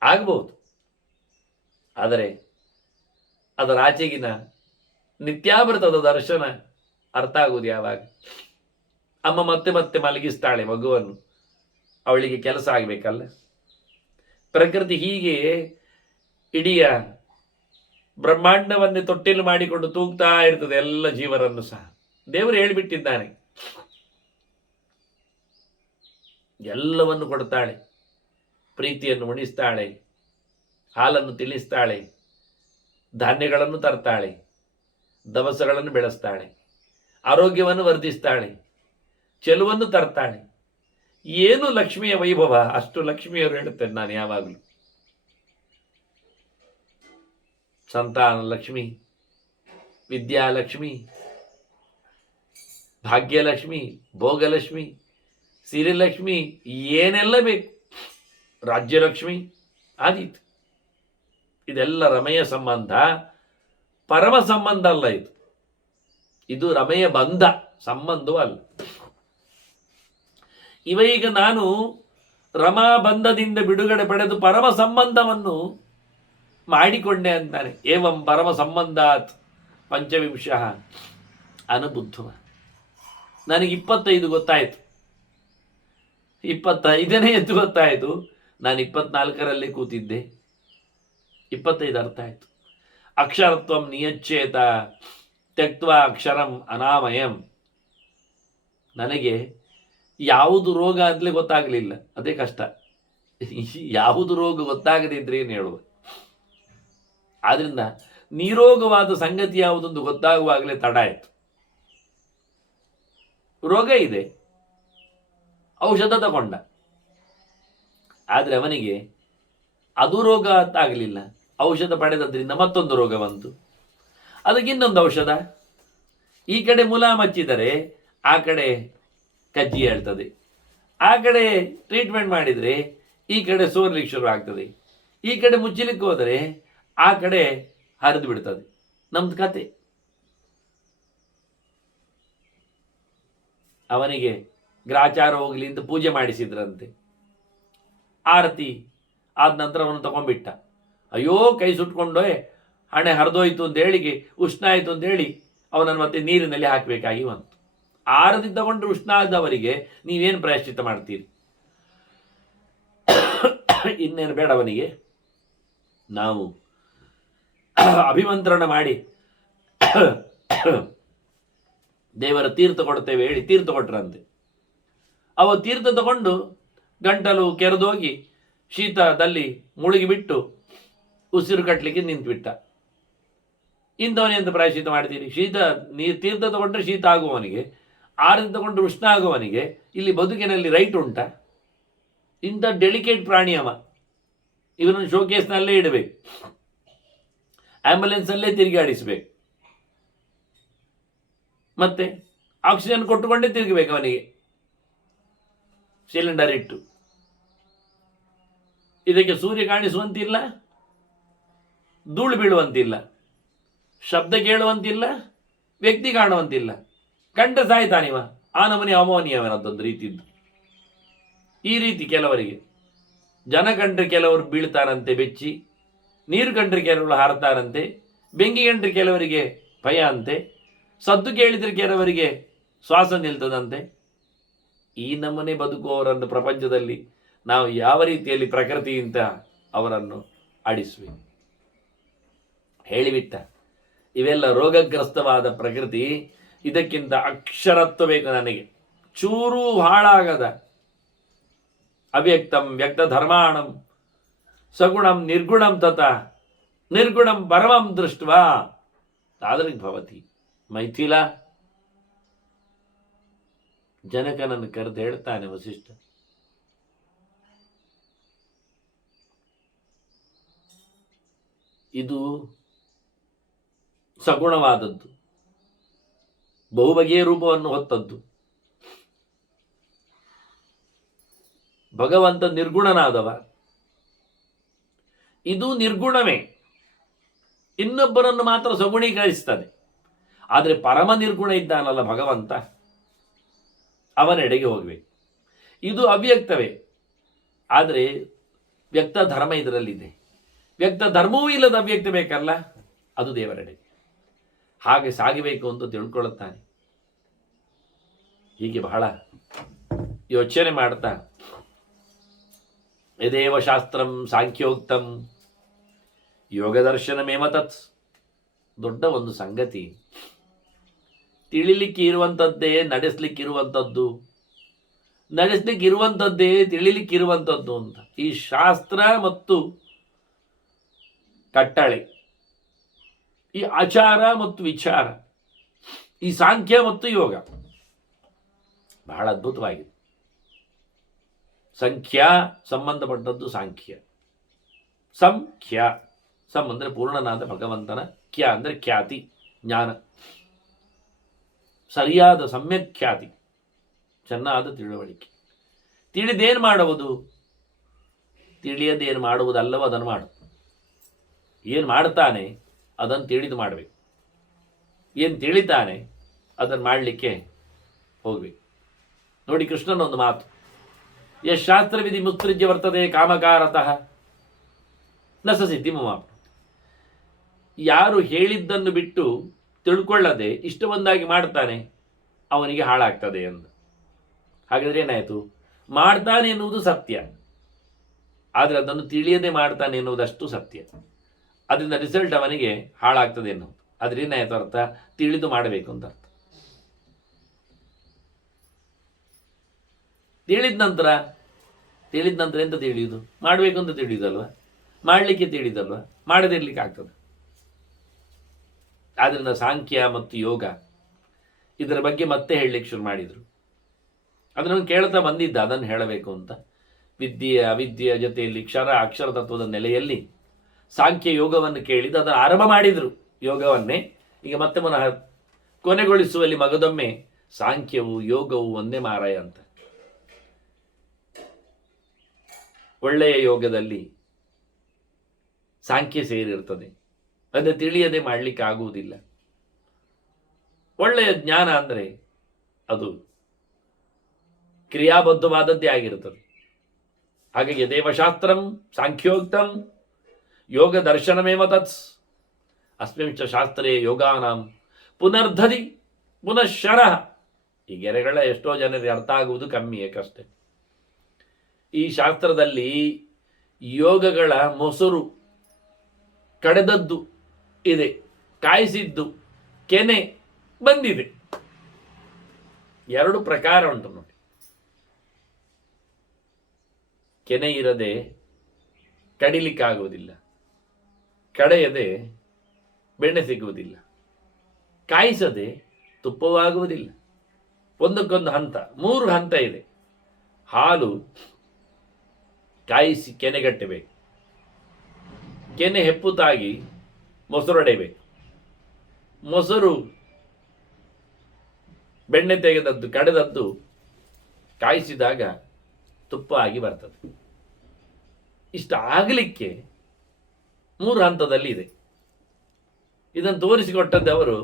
ಆಗಬಹುದು, ಆದರೆ ಅದರ ಆಚೆಗಿನ ನಿತ್ಯಾಮೃತದ ದರ್ಶನ ಅರ್ಥ ಆಗುವುದು ಯಾವಾಗ? ಅಮ್ಮ ಮತ್ತೆ ಮತ್ತೆ ಮಲಗಿಸ್ತಾಳೆ ಮಗುವನ್ನು, ಅವಳಿಗೆ ಕೆಲಸ ಆಗಬೇಕಲ್ಲ. ಪ್ರಕೃತಿ ಹೀಗೆ ಇಡೀ ಬ್ರಹ್ಮಾಂಡವನ್ನೇ ತೊಟ್ಟಿಲು ಮಾಡಿಕೊಂಡು ತೂಗ್ತಾ ಇರ್ತದೆ, ಎಲ್ಲ ಜೀವರನ್ನು ಸಹ. ದೇವರು ಹೇಳಿಬಿಟ್ಟಿದ್ದಾನೆ, ಎಲ್ಲವನ್ನು ಕೊಡ್ತಾಳೆ. ಪ್ರೀತಿಯನ್ನು ಉಣಿಸ್ತಾಳೆ, ಹಾಲನ್ನು ತಿಳಿಸ್ತಾಳೆ, ಧಾನ್ಯಗಳನ್ನು ತರ್ತಾಳೆ, ದವಸಗಳನ್ನು ಬೆಳೆಸ್ತಾಳೆ, ಆರೋಗ್ಯವನ್ನು ವರ್ಧಿಸ್ತಾಳೆ, ಚೆಲುವನ್ನು ತರ್ತಾಳೆ. ಏನು ಲಕ್ಷ್ಮಿಯ ವೈಭವ! ಅಷ್ಟು ಲಕ್ಷ್ಮಿಯವರು ಹೇಳುತ್ತೇನೆ ನಾನು ಯಾವಾಗಲೂ. ಸಂತಾನ ಲಕ್ಷ್ಮಿ, ವಿದ್ಯಾಲಕ್ಷ್ಮಿ, ಭಾಗ್ಯಲಕ್ಷ್ಮಿ, ಭೋಗಲಕ್ಷ್ಮಿ, ಸಿರಿಲಕ್ಷ್ಮಿ, ಏನೆಲ್ಲ ಬೇಕು, ರಾಜ್ಯಲಕ್ಷ್ಮಿ ಆದೀತು. ಇದೆಲ್ಲ ರಮೆಯ ಸಂಬಂಧ, ಪರಮ ಸಂಬಂಧ ಅಲ್ಲ ಇದು. ಇದು ರಮೆಯ ಬಂಧ, ಸಂಬಂಧವೂ ಅಲ್ಲ. ಈಗ ನಾನು ರಮಾ ಬಂಧದಿಂದ ಬಿಡುಗಡೆ ಪಡೆದು ಪರಮ ಸಂಬಂಧವನ್ನು ಮಾಡಿಕೊಂಡೆ ಅಂತಾನೆ. ಏವಂ ಪರಮ ಸಂಬಂಧಾತ್ ಪಂಚವಿಂಶ ಅನುಬುದ್ಧುವ. ನನಗೆ 25 ಗೊತ್ತಾಯಿತು, 25ನೇ ಎದ್ದು ಗೊತ್ತಾಯಿತು. ನಾನು 24ರಲ್ಲಿ ಕೂತಿದ್ದೆ, 25 ಅರ್ಥ ಆಯಿತು. ಅಕ್ಷರತ್ವಂ ನಿಯಚ್ಚೇತ ತ್ಯಕ್ತ್ವ ಅಕ್ಷರಂ ಅನಾಮಯಂ. ನನಗೆ ಯಾವುದು ರೋಗ ಅಂತಲೇ ಗೊತ್ತಾಗಲಿಲ್ಲ, ಅದೇ ಕಷ್ಟ. ಯಾವುದು ರೋಗ ಗೊತ್ತಾಗದಿದ್ರೆ ಏನು ಹೇಳುವ. ಆದ್ರಿಂದ ನಿರೋಗವಾದ ಸಂಗತಿ ಯಾವುದೊಂದು ಗೊತ್ತಾಗುವಾಗಲೇ ತಡ ಆಯಿತು. ರೋಗ ಇದೆ, ಔಷಧ ತಗೊಂಡ, ಆದರೆ ಅವನಿಗೆ ಅದು ರೋಗ ಅಂತ ಆಗಲಿಲ್ಲ. ಔಷಧ ಪಡೆದದ್ರಿಂದ ಮತ್ತೊಂದು ರೋಗ ಬಂತು, ಅದಕ್ಕಿನ್ನೊಂದು ಔಷಧ. ಈ ಕಡೆ ಮುಲಾಮ್ ಹಚ್ಚಿದರೆ ಆ ಕಡೆ ಕಜ್ಜಿ ಹೇಳ್ತದೆ, ಆ ಕಡೆ ಟ್ರೀಟ್ಮೆಂಟ್ ಮಾಡಿದರೆ ಈ ಕಡೆ ಸೋರ್ಲಿಕ್ಕೆ ಶುರು ಆಗ್ತದೆ, ಈ ಕಡೆ ಮುಚ್ಚಲಿಕ್ಕೆ ಹೋದರೆ ಆ ಕಡೆ ಹರಿದು ಬಿಡ್ತದೆ. ನಮ್ದು ಕತೆ. ಅವನಿಗೆ ಗ್ರಾಚಾರ ಹೋಗ್ಲಿ ಅಂತ ಪೂಜೆ ಮಾಡಿಸಿದ್ರಂತೆ. ಆರತಿ ಆದ ನಂತರ ಅವನು ತಗೊಂಡ್ಬಿಟ್ಟ. ಅಯ್ಯೋ ಕೈ ಸುಟ್ಕೊಂಡೋ ಹಣೆ ಹರಿದೋಯ್ತು ಅಂತ ಹೇಳಿ, ಉಷ್ಣ ಆಯಿತು ಅಂತ ಹೇಳಿ ಅವನನ್ನು ಮತ್ತೆ ನೀರಿನಲ್ಲಿ ಹಾಕಬೇಕಾಗಿ ಬಂತು. ಆರತಿ ತಗೊಂಡ್ರೆ ಉಷ್ಣ ಆದವರಿಗೆ ನೀವೇನು ಪ್ರಾಯಶ್ಚಿತ್ತ ಮಾಡ್ತೀರಿ? ಇನ್ನೇನು ಬೇಡ ಅವನಿಗೆ. ನಾವು ಅಭಿಮಂತ್ರಣ ಮಾಡಿ ದೇವರ ತೀರ್ಥ ಕೊಡ್ತೇವೆ ಹೇಳಿ ತೀರ್ಥ ಕೊಟ್ರಂತೆ. ಅವ ತೀರ್ಥ ತಗೊಂಡು ಗಂಟಲು ಕೆರೆದೋಗಿ ಶೀತದಲ್ಲಿ ಮುಳುಗಿಬಿಟ್ಟು ಉಸಿರು ಕಟ್ಟಲಿಕ್ಕೆ ನಿಂತುಬಿಟ್ಟ. ಇಂಥವನೆಂತ ಪ್ರಾಯಶ್ಚಿತ್ತ ಮಾಡ್ತೀರಿ? ತೀರ್ಥ ತಗೊಂಡ್ರೆ ಶೀತ ಆಗುವವನಿಗೆ, ಆರತಿ ತಗೊಂಡ್ರೆ ಉಷ್ಣ ಆಗುವವನಿಗೆ ಇಲ್ಲಿ ಬದುಕಿನಲ್ಲಿ ರೈಟ್ ಉಂಟಾ? ಇಂಥ ಡೆಲಿಕೇಟ್ ಪ್ರಾಣಿ ಅವ. ಇವನನ್ನು ಶೋಕೇಸ್ನಲ್ಲೇ ಇಡಬೇಕು, ಆಂಬ್ಯುಲೆನ್ಸಲ್ಲೇ ತಿರುಗಾಡಿಸ್ಬೇಕು, ಮತ್ತೆ ಆಕ್ಸಿಜನ್ ಕೊಟ್ಟುಕೊಂಡೇ ತಿರುಗಬೇಕು ಅವನಿಗೆ ಸಿಲಿಂಡರ್ ಇಟ್ಟು. ಇದಕ್ಕೆ ಸೂರ್ಯ ಕಾಣಿಸುವಂತಿಲ್ಲ, ಧೂಳು ಬೀಳುವಂತಿಲ್ಲ, ಶಬ್ದ ಕೇಳುವಂತಿಲ್ಲ, ವ್ಯಕ್ತಿ ಕಾಣುವಂತಿಲ್ಲ. ಕಂಡ್ರೆ ಸಾಯ್ತಾನಿವ. ಆ ನಮೂನಿ ಅಮೋನಿಯವನದ್ದೊಂದು ರೀತಿ ಇದ್ದು. ಈ ರೀತಿ ಕೆಲವರಿಗೆ ಜನ ಕಂಡ್ರೆ ಕೆಲವರು ಬೀಳ್ತಾರಂತೆ ಬೆಚ್ಚಿ, ನೀರು ಕಂಡ್ರೆ ಕೆಲವರು ಹಾರತಾರಂತೆ, ಬೆಂಕಿ ಕಂಡ್ರೆ ಕೆಲವರಿಗೆ ಭಯ ಅಂತೆ, ಸದ್ದು ಕೇಳಿದರೆ ಕೆಲವರಿಗೆ ಶ್ವಾಸ ನಿಲ್ತದಂತೆ. ಈ ನಮೂನೆ ಬದುಕುವವರನ್ನು ಪ್ರಪಂಚದಲ್ಲಿ ನಾವು ಯಾವ ರೀತಿಯಲ್ಲಿ ಪ್ರಕೃತಿಯಿಂದ ಅವರನ್ನು ಆಡಿಸುವೆ ಹೇಳಿಬಿಟ್ಟ. ಇವೆಲ್ಲ ರೋಗಗ್ರಸ್ತವಾದ ಪ್ರಕೃತಿ. ಇದಕ್ಕಿಂತ ಅಕ್ಷರತ್ವ ಬೇಕು ನನಗೆ, ಚೂರು ಹಾಳಾಗದ ಅವ್ಯಕ್ತಂ ವ್ಯಕ್ತ ಧರ್ಮಾಣಂ ಸಗುಣಂ ನಿರ್ಗುಣಂ ತತ ನಿರ್ಗುಣಂ ಪರಮಂ ದೃಷ್ಟ್ವಾ ತಾದೃಕ್ ಭವತಿ. ಮೈಥಿಲ ಜನಕನನ್ನು ಕರೆದು ಹೇಳ್ತಾನೆ ವಸಿಷ್ಠ, ಇದು ಸಗುಣವಾದದ್ದು, ಬಹುಬಗೆಯ ರೂಪವನ್ನು ಹೊತ್ತದ್ದು. ಭಗವಂತ ನಿರ್ಗುಣನಾದವ, ಇದು ನಿರ್ಗುಣವೇ, ಇನ್ನೊಬ್ಬರನ್ನು ಮಾತ್ರ ಸಗುಣೀಕರಿಸ್ತದೆ. ಆದರೆ ಪರಮ ನಿರ್ಗುಣ ಇದ್ದಾನಲ್ಲ ಭಗವಂತ, ಅವನೆಡೆಗೆ ಹೋಗಬೇಕು. ಇದು ಅವ್ಯಕ್ತವೇ, ಆದರೆ ವ್ಯಕ್ತ ಧರ್ಮ ಇದರಲ್ಲಿದೆ. ವ್ಯಕ್ತ ಧರ್ಮವೂ ಇಲ್ಲದ ಅವ್ಯಕ್ತ ಬೇಕಲ್ಲ, ಅದು ದೇವರೆಡೆಗೆ. ಹಾಗೆ ಸಾಗಬೇಕು ಅಂತ ತಿಳ್ಕೊಳ್ಳುತ್ತಾನೆ. ಹೀಗೆ ಬಹಳ ಯೋಚನೆ ಮಾಡ್ತಾ, ಯದೇವ ಶಾಸ್ತ್ರಂ ಸಾಂಖ್ಯೋಕ್ತಂ ಯೋಗದರ್ಶನಮೇವ ತತ್. ದೊಡ್ಡ ಒಂದು ಸಂಗತಿ, ತಿಳಿಲಿಕ್ಕೆ ಇರುವಂಥದ್ದೇ ನಡೆಸಲಿಕ್ಕಿರುವಂಥದ್ದು, ನಡೆಸಲಿಕ್ಕಿರುವಂಥದ್ದೇ ತಿಳಿಲಿಕ್ಕಿರುವಂಥದ್ದು ಅಂತ. ಈ ಶಾಸ್ತ್ರ ಮತ್ತು ಕಟ್ಟಳೆ, ಈ ಆಚಾರ ಮತ್ತು ವಿಚಾರ, ಈ ಸಾಂಖ್ಯ ಮತ್ತು ಯೋಗ ಬಹಳ ಅದ್ಭುತವಾಗಿದೆ. ಸಂಖ್ಯಾ ಸಂಬಂಧಪಟ್ಟದ್ದು ಸಾಂಖ್ಯ, ಸಂಖ್ಯ ಸಂ ಅಂದರೆ ಪೂರ್ಣನಾದ ಭಗವಂತನ, ಕ್ಯ ಅಂದರೆ ಖ್ಯಾತಿ, ಜ್ಞಾನ, ಸರಿಯಾದ ಸಮ್ಯಕ್ ಖ್ಯಾತಿ, ಚೆನ್ನಾದ ತಿಳುವಳಿಕೆ. ತಿಳಿದೇನು ಮಾಡುವುದು? ತಿಳಿಯದೇನು ಮಾಡುವುದಲ್ಲವೋ ಅದನ್ನು ಮಾಡು. ಏನು ಮಾಡ್ತಾನೆ ಅದನ್ನು ತಿಳಿದು ಮಾಡಬೇಕು, ಏನು ತಿಳಿತಾನೆ ಅದನ್ನು ಮಾಡಲಿಕ್ಕೆ ಹೋಗ್ಬೇಕು. ನೋಡಿ, ಕೃಷ್ಣನೊಂದು ಮಾತು, ಯಶಾಸ್ತ್ರವಿಧಿ ಮುತ್ಸೃಜ್ಯ ವರ್ತದೆ ಕಾಮಕಾರತಃ ನ ಸ ಸಿದ್ಧಿ ಮಮಾಪ್ನೋತಿ. ಯಾರು ಹೇಳಿದ್ದನ್ನು ಬಿಟ್ಟು ತಿಳ್ಕೊಳ್ಳದೆ ಇಷ್ಟವೊಂದಾಗಿ ಮಾಡ್ತಾನೆ ಅವನಿಗೆ ಹಾಳಾಗ್ತದೆ ಎಂದು. ಹಾಗಾದ್ರೆ ಏನಾಯಿತು? ಮಾಡ್ತಾನೆ ಎನ್ನುವುದು ಸತ್ಯ, ಆದರೆ ಅದನ್ನು ತಿಳಿಯದೆ ಮಾಡ್ತಾನೆ ಎನ್ನುವುದಷ್ಟು ಸತ್ಯ. ಅದರಿಂದ ರಿಸಲ್ಟ್ ಅವನಿಗೆ ಹಾಳಾಗ್ತದೆ ಎನ್ನುವುದು. ಆದ್ರೆ ಏನಾಯ್ತು ಅರ್ಥ? ತಿಳಿದು ಮಾಡಬೇಕು ಅಂತ ಅರ್ಥ. ತಿಳಿದ ನಂತರ ಎಂತ ತಿಳಿಯುವುದು? ಮಾಡಬೇಕು ಅಂತ ತಿಳಿಯುದಲ್ವ, ಮಾಡಲಿಕ್ಕೆ ತಿಳಿದಲ್ವ, ಮಾಡದಿರ್ಲಿಕ್ಕೆ ಆಗ್ತದೆ. ಆದ್ರಿಂದ ಸಾಂಖ್ಯ ಮತ್ತು ಯೋಗ ಇದರ ಬಗ್ಗೆ ಮತ್ತೆ ಹೇಳಲಿಕ್ಕೆ ಶುರು ಮಾಡಿದರು. ಅದನ್ನು ಕೇಳ್ತಾ ಬಂದಿದ್ದ, ಅದನ್ನು ಹೇಳಬೇಕು ಅಂತ. ವಿದ್ಯೆ ಅವಿದ್ಯೆಯ ಜೊತೆಯಲ್ಲಿ ಅಕ್ಷರ ತತ್ವದ ನೆಲೆಯಲ್ಲಿ ಸಾಂಖ್ಯ ಯೋಗವನ್ನು ಕೇಳಿದ್ದು ಅದನ್ನು ಆರಂಭ ಮಾಡಿದರು. ಯೋಗವನ್ನೇ ಈಗ ಮತ್ತೆ ಪುನಃ ಕೊನೆಗೊಳಿಸುವಲ್ಲಿ ಮಗದೊಮ್ಮೆ ಸಾಂಖ್ಯವು ಯೋಗವು ಒಂದೇ ಮಾರಾಯ ಅಂತ. ಒಳ್ಳೆಯ ಯೋಗದಲ್ಲಿ ಸಾಂಖ್ಯ ಸೇರಿರ್ತದೆ, ಅದನ್ನು ತಿಳಿಯದೆ ಮಾಡಲಿಕ್ಕೆ ಆಗುವುದಿಲ್ಲ. ಒಳ್ಳೆಯ ಜ್ಞಾನ ಅಂದರೆ ಅದು ಕ್ರಿಯಾಬದ್ಧವಾದದ್ದೇ ಆಗಿರುತ್ತದೆ. ಹಾಗಾಗಿ ದೇವಶಾಸ್ತ್ರಂ ಸಾಂಖ್ಯೋಕ್ತಂ ಯೋಗ ದರ್ಶನಮೇವ ತತ್ಸ್ ಅಸ್ಮಿಂಚ ಶಾಸ್ತ್ರೇ ಯೋಗಾನಾಂ ಪುನರ್ಧದಿ ಪುನಃಶರಃ. ಈ ಗೆರೆಗಳ ಎಷ್ಟೋ ಜನರಿಗೆ ಅರ್ಥ ಆಗುವುದು ಕಮ್ಮಿ, ಏಕಷ್ಟೇ. ಈ ಶಾಸ್ತ್ರದಲ್ಲಿ ಯೋಗಗಳ ಮೊಸರು ಕಡೆದದ್ದು ಇದೆ, ಕಾಯಿಸಿದ್ದು ಕೆನೆ ಬಂದಿದೆ. ಎರಡು ಪ್ರಕಾರ ಉಂಟು ನೋಡಿ. ಕೆನೆ ಇರದೆ ಕಡಿಲಿಕ್ಕಾಗುವುದಿಲ್ಲ, ಕಡೆಯದೆ ಬೆಣ್ಣೆ ಸಿಗುವುದಿಲ್ಲ, ಕಾಯಿಸದೆ ತುಪ್ಪವಾಗುವುದಿಲ್ಲ. ಒಂದಕ್ಕೊಂದು ಹಂತ, 3 ಹಂತ ಇದೆ. ಹಾಲು ಕಾಯಿಸಿ ಕೆನೆಗಟ್ಟಬೇಕು, ಕೆನೆ ಹೆಪ್ಪುತ್ತಾಗಿ ಮೊಸರೊಡೆಯಬೇಕು, ಮೊಸರು ಬೆಣ್ಣೆ ತೆಗೆದದ್ದು ಕಡೆದದ್ದು ಕಾಯಿಸಿದಾಗ ತುಪ್ಪ ಆಗಿ ಬರ್ತದೆ. ಇಷ್ಟ ಆಗಲಿಕ್ಕೆ 3 ಹಂತದಲ್ಲಿ ಇದೆ. ಇದನ್ನು ತೋರಿಸಿಕೊಟ್ಟದ್ದವರು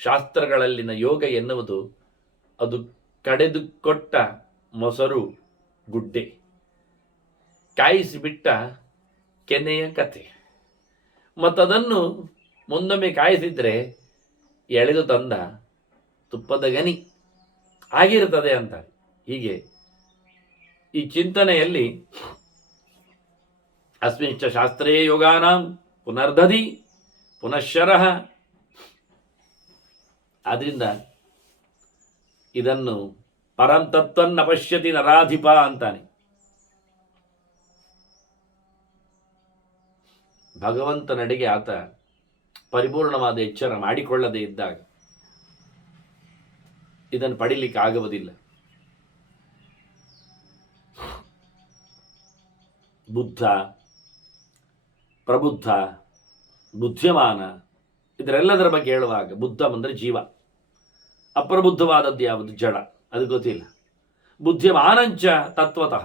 ಶಾಸ್ತ್ರಗಳಲ್ಲಿನ ಯೋಗ ಎನ್ನುವುದು ಅದು ಕಡೆದು ಕೊಟ್ಟ ಮೊಸರು ಗುಡ್ಡೆ, ಕಾಯಿಸಿಬಿಟ್ಟ ಕೆನೆಯ ಕಥೆ. ಮತ್ತದನ್ನು ಮುಂದೊಮ್ಮೆ ಕಾಯಿಸಿದ್ರೆ ಎಳೆದು ತಂದ ತುಪ್ಪದ ಗನಿ ಆಗಿರುತ್ತದೆ ಅಂತ. ಹೀಗೆ ಈ ಚಿಂತನೆಯಲ್ಲಿ ಅಸ್ಮಿಂಚ ಶಾಸ್ತ್ರೇ ಯೋಗಾನಾಂ ಪುನರ್ಧದಿ ಪುನಃಶರಃ. ಆದ್ರಿಂದ ಇದನ್ನು ಪರಂತತ್ವನ್ನ ಪಶ್ಯತಿ ನರಾಧಿಪ ಅಂತಾನೆ. ಭಗವಂತನಡೆಗೆ ಆತ ಪರಿಪೂರ್ಣವಾದ ಎಚ್ಚರ ಮಾಡಿಕೊಳ್ಳದೇ ಇದ್ದಾಗ ಇದನ್ನು ಪಡಿಲಿಕ್ಕೆ ಆಗುವುದಿಲ್ಲ. ಬುದ್ಧ, ಪ್ರಬುದ್ಧ, ಬುದ್ಧಿಮಾನ ಇದರೆಲ್ಲದರ ಬಗ್ಗೆ ಹೇಳುವಾಗ ಬುದ್ಧ ಅಂದರೆ ಜೀವ, ಅಪ್ರಬುದ್ಧವಾದದ್ದು ಯಾವುದು? ಜಡ, ಅದು ಗೊತ್ತಿಲ್ಲ. ಬುದ್ಧಿಮಾನಂಚ ತತ್ವತಃ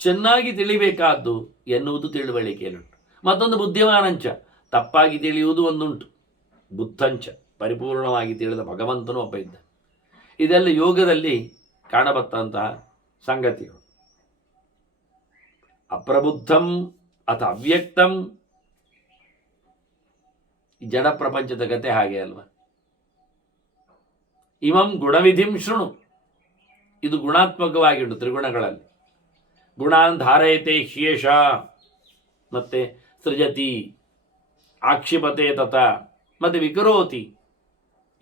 ಚೆನ್ನಾಗಿ ತಿಳಿಬೇಕಾದ್ದು ಎನ್ನುವುದು ತಿಳುವಳಿಕೆಯಲ್ಲುಂಟು. ಮತ್ತೊಂದು ಬುದ್ಧಿಮಾನಂಚ ತಪ್ಪಾಗಿ ತಿಳಿಯುವುದು ಒಂದುಂಟು. ಬುದ್ಧಂಚ ಪರಿಪೂರ್ಣವಾಗಿ ತಿಳಿದ ಭಗವಂತನು ಒಬ್ಬ ಇದ್ದ. ಇದೆಲ್ಲ ಯೋಗದಲ್ಲಿ ಕಾಣಬತ್ತಂತಹ ಸಂಗತಿಗಳು. ಅಪ್ರಬುದ್ಧಂ ಅಥ ಅವ್ಯಕ್ತಂ, ಜಡ ಪ್ರಪಂಚದ ಗತೆ ಹಾಗೆ ಅಲ್ವಾ? ಇಮಂ ಗುಣವಿಧಿಂ ಶೃಣು, ಇದು ಗುಣಾತ್ಮಕವಾಗಿ ಉಂಟು ತ್ರಿಗುಣಗಳಲ್ಲಿ. ಗುಣಾನ್ ಧಾರಯತೆ ಶೇಷ, ಮತ್ತೆ ಸೃಜತಿ, ಆಕ್ಷಿಪತೆ ತತ, ಮತ್ತೆ ವಿಕರೋತಿ.